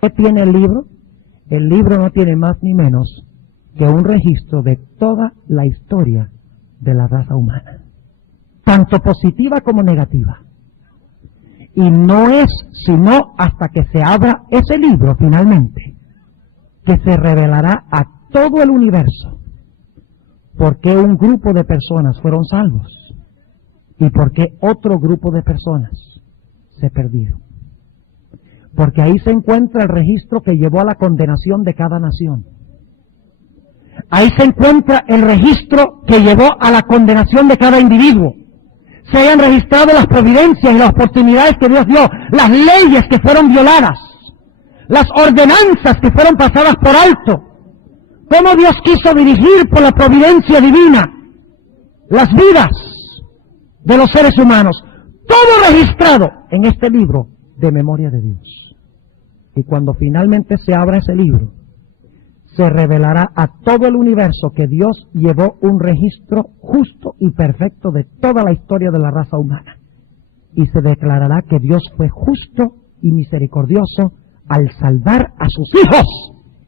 ¿Qué tiene el libro? El libro no tiene más ni menos que un registro de toda la historia de la raza humana, tanto positiva como negativa. Y no es sino hasta que se abra ese libro finalmente que se revelará a todo el universo por qué un grupo de personas fueron salvos y por qué otro grupo de personas se perdieron. Porque ahí se encuentra el registro que llevó a la condenación de cada nación. Ahí se encuentra el registro que llevó a la condenación de cada individuo. Se hayan registrado las providencias y las oportunidades que Dios dio, las leyes que fueron violadas, las ordenanzas que fueron pasadas por alto, cómo Dios quiso dirigir por la providencia divina las vidas de los seres humanos, todo registrado en este libro de memoria de Dios. Y cuando finalmente se abra ese libro, se revelará a todo el universo que Dios llevó un registro justo y perfecto de toda la historia de la raza humana. Y se declarará que Dios fue justo y misericordioso al salvar a sus hijos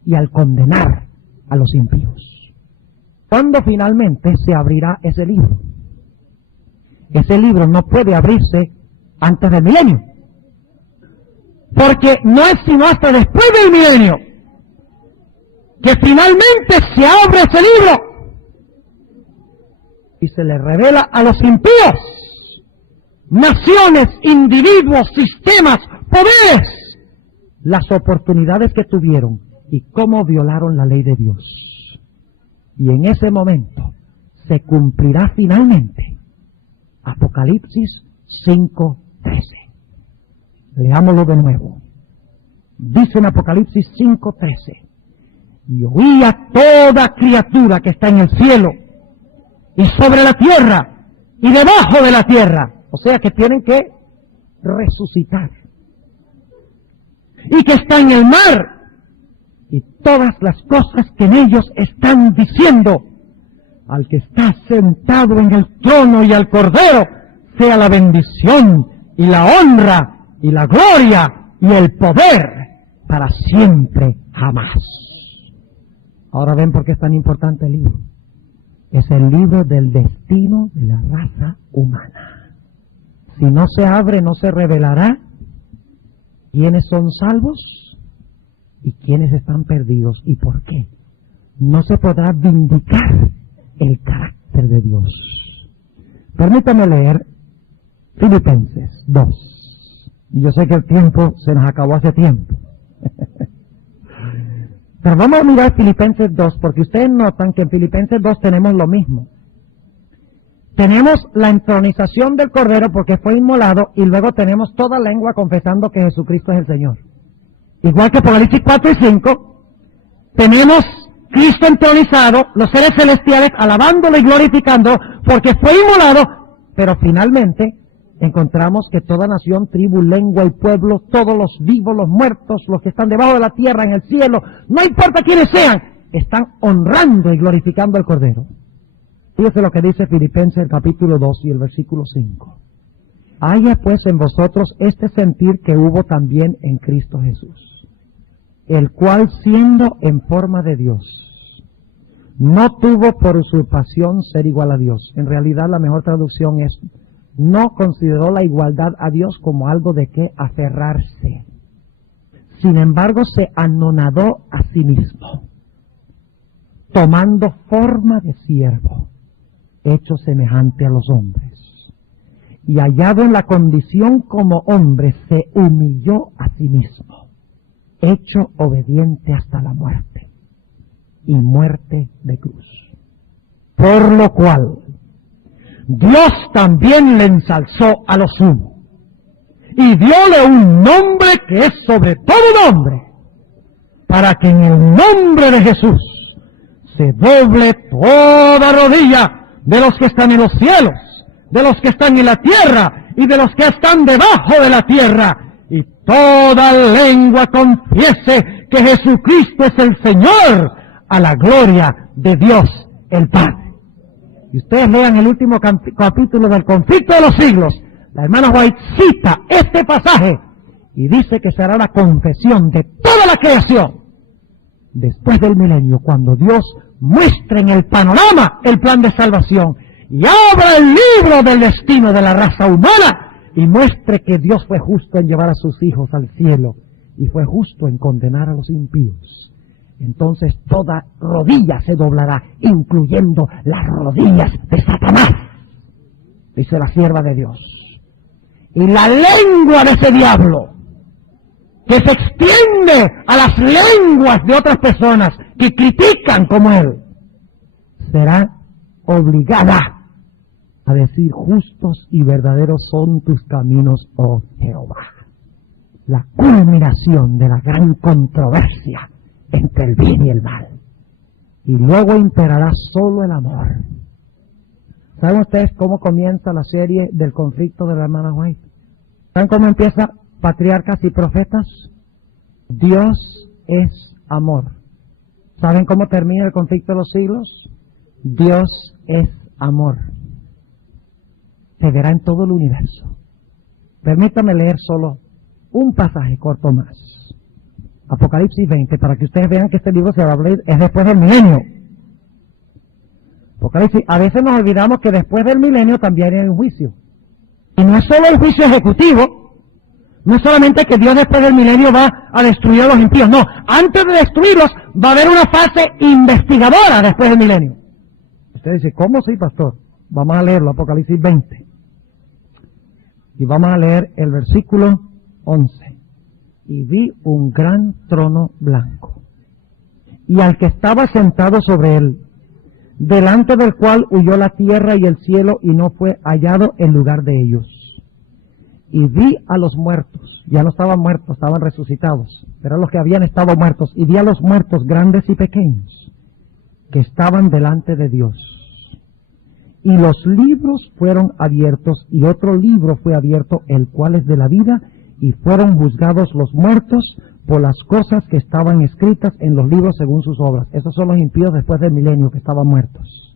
y al condenar a los impíos. ¿Cuándo finalmente se abrirá ese libro? Ese libro no puede abrirse antes del milenio, porque no es sino hasta después del milenio que finalmente se abre ese libro y se le revela a los impíos naciones, individuos, sistemas, poderes, las oportunidades que tuvieron y cómo violaron la ley de Dios. Y en ese momento se cumplirá finalmente Apocalipsis 5:13. Leámoslo de nuevo. Dice en Apocalipsis 5:13: y oí a toda criatura que está en el cielo y sobre la tierra y debajo de la tierra, o sea que tienen que resucitar, y que está en el mar, y todas las cosas que en ellos están diciendo: al que está sentado en el trono y al Cordero sea la bendición y la honra y la gloria y el poder para siempre jamás. Ahora ven por qué es tan importante el libro. Es el libro del destino de la raza humana. Si no se abre, no se revelará quiénes son salvos y quiénes están perdidos. ¿Y por qué? No se podrá vindicar el carácter de Dios. Permítame leer Filipenses 2. Y yo sé que el tiempo se nos acabó hace tiempo. Pero vamos a mirar Filipenses 2, porque ustedes notan que en Filipenses 2 tenemos lo mismo. Tenemos la entronización del Cordero porque fue inmolado, y luego tenemos toda lengua confesando que Jesucristo es el Señor. Igual que Apocalipsis 4 y 5, tenemos Cristo entronizado, los seres celestiales alabándolo y glorificándolo porque fue inmolado, pero finalmente encontramos que toda nación, tribu, lengua y pueblo, todos los vivos, los muertos, los que están debajo de la tierra, en el cielo, no importa quiénes sean, están honrando y glorificando al Cordero. Fíjese lo que dice Filipenses el capítulo 2 y el versículo 5. Haya pues en vosotros este sentir que hubo también en Cristo Jesús, el cual siendo en forma de Dios, no tuvo por usurpación ser igual a Dios. En realidad la mejor traducción es: no consideró la igualdad a Dios como algo de que aferrarse. Sin embargo, se anonadó a sí mismo, tomando forma de siervo, hecho semejante a los hombres. Y hallado en la condición como hombre, se humilló a sí mismo, hecho obediente hasta la muerte, y muerte de cruz. Por lo cual Dios también le ensalzó a lo sumo, y dióle un nombre que es sobre todo nombre, para que en el nombre de Jesús se doble toda rodilla de los que están en los cielos, de los que están en la tierra y de los que están debajo de la tierra, y toda lengua confiese que Jesucristo es el Señor, a la gloria de Dios el Padre. Y ustedes lean el último capítulo del Conflicto de los Siglos, la hermana White cita este pasaje y dice que será la confesión de toda la creación después del milenio, cuando Dios muestre en el panorama el plan de salvación y abra el libro del destino de la raza humana y muestre que Dios fue justo en llevar a sus hijos al cielo y fue justo en condenar a los impíos. Entonces toda rodilla se doblará, incluyendo las rodillas de Satanás, dice la sierva de Dios. Y la lengua de ese diablo, que se extiende a las lenguas de otras personas que critican como él, será obligada a decir: justos y verdaderos son tus caminos, oh Jehová. La culminación de la gran controversia entre el bien y el mal. Y luego imperará solo el amor. ¿Saben ustedes cómo comienza la serie del conflicto de la hermana White? ¿Saben cómo empieza Patriarcas y Profetas? Dios es amor. ¿Saben cómo termina el conflicto de los siglos? Dios es amor. Se verá en todo el universo. Permítame leer solo un pasaje corto más. Apocalipsis 20, para que ustedes vean que este libro se va a hablar es después del milenio. Apocalipsis, a veces nos olvidamos que después del milenio también hay un juicio. Y no es solo el juicio ejecutivo, no es solamente que Dios después del milenio va a destruir a los impíos, no, antes de destruirlos va a haber una fase investigadora después del milenio. Usted dice: ¿cómo sí, pastor? Vamos a leerlo, Apocalipsis 20. Y vamos a leer el versículo 11. Y vi un gran trono blanco, y al que estaba sentado sobre él, delante del cual huyó la tierra y el cielo, y no fue hallado en lugar de ellos. Y vi a los muertos, ya no estaban muertos, estaban resucitados, eran los que habían estado muertos, y vi a los muertos grandes y pequeños, que estaban delante de Dios. Y los libros fueron abiertos, y otro libro fue abierto, el cual es de la vida, y fueron juzgados los muertos por las cosas que estaban escritas en los libros según sus obras. Esos son los impíos después del milenio que estaban muertos.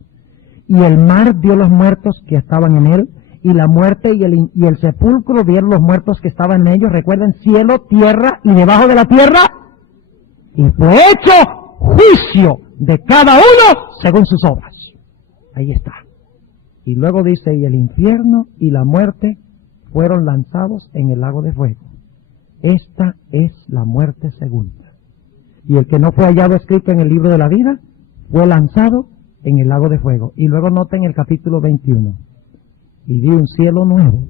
Y el mar dio los muertos que estaban en él, y la muerte y el sepulcro dieron los muertos que estaban en ellos. Recuerden, cielo, tierra y debajo de la tierra. Y fue hecho juicio de cada uno según sus obras. Ahí está. Y luego dice, y el infierno y la muerte fueron lanzados en el lago de fuego. Esta es la muerte segunda. Y el que no fue hallado escrito en el libro de la vida fue lanzado en el lago de fuego. Y luego noten el capítulo 21. Y vi un cielo nuevo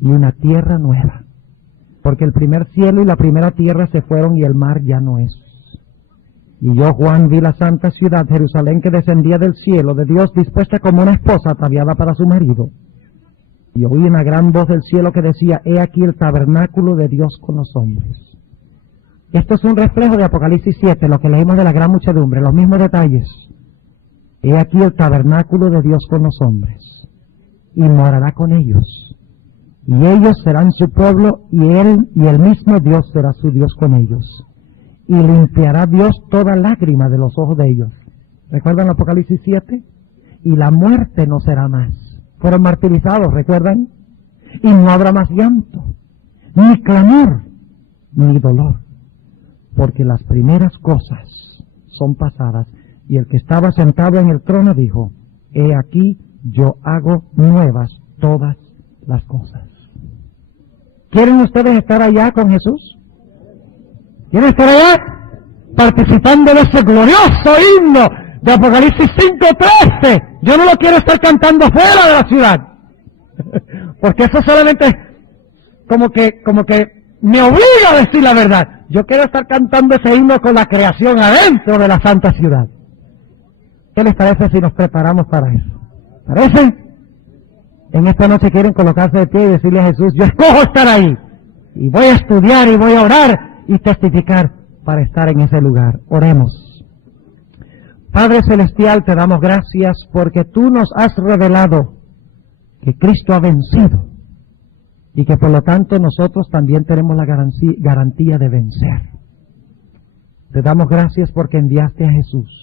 y una tierra nueva. Porque el primer cielo y la primera tierra se fueron y el mar ya no es. Y yo, Juan, vi la santa ciudad, Jerusalén, que descendía del cielo de Dios, dispuesta como una esposa ataviada para su marido. Y oí una gran voz del cielo que decía, he aquí el tabernáculo de Dios con los hombres. Esto es un reflejo de Apocalipsis 7, lo que leímos de la gran muchedumbre, los mismos detalles. He aquí el tabernáculo de Dios con los hombres, y morará con ellos. Y ellos serán su pueblo, y el mismo Dios será su Dios con ellos. Y limpiará Dios toda lágrima de los ojos de ellos. ¿Recuerdan Apocalipsis 7? Y la muerte no será más. Fueron martirizados, ¿recuerdan? Y no habrá más llanto, ni clamor, ni dolor, porque las primeras cosas son pasadas. Y el que estaba sentado en el trono dijo, he aquí yo hago nuevas todas las cosas. ¿Quieren ustedes estar allá con Jesús? ¿Quieren estar allá? Participando de ese glorioso himno de Apocalipsis 5:13. Yo no lo quiero estar cantando fuera de la ciudad. Porque eso solamente como que me obliga a decir la verdad. Yo quiero estar cantando ese himno con la creación adentro de la santa ciudad. ¿Qué les parece si nos preparamos para eso? ¿Parece? En esta noche quieren colocarse de pie y decirle a Jesús, yo escojo estar ahí. Y voy a estudiar y voy a orar y testificar para estar en ese lugar. Oremos. Padre Celestial, te damos gracias porque tú nos has revelado que Cristo ha vencido y que por lo tanto nosotros también tenemos la garantía de vencer. Te damos gracias porque enviaste a Jesús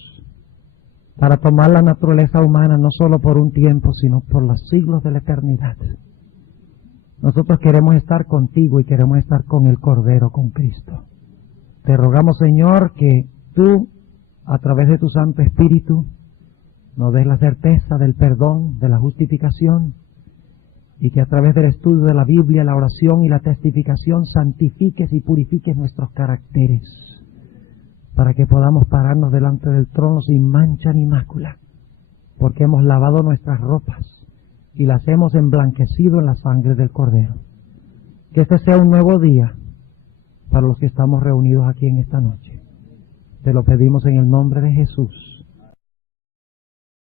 para tomar la naturaleza humana no solo por un tiempo, sino por los siglos de la eternidad. Nosotros queremos estar contigo y queremos estar con el Cordero, con Cristo. Te rogamos, Señor, que tú, a través de tu Santo Espíritu, nos des la certeza del perdón, de la justificación, y que a través del estudio de la Biblia, la oración y la testificación santifiques y purifiques nuestros caracteres, para que podamos pararnos delante del trono sin mancha ni mácula, porque hemos lavado nuestras ropas y las hemos emblanquecido en la sangre del Cordero. Que este sea un nuevo día para los que estamos reunidos aquí en esta noche. Te lo pedimos en el nombre de Jesús.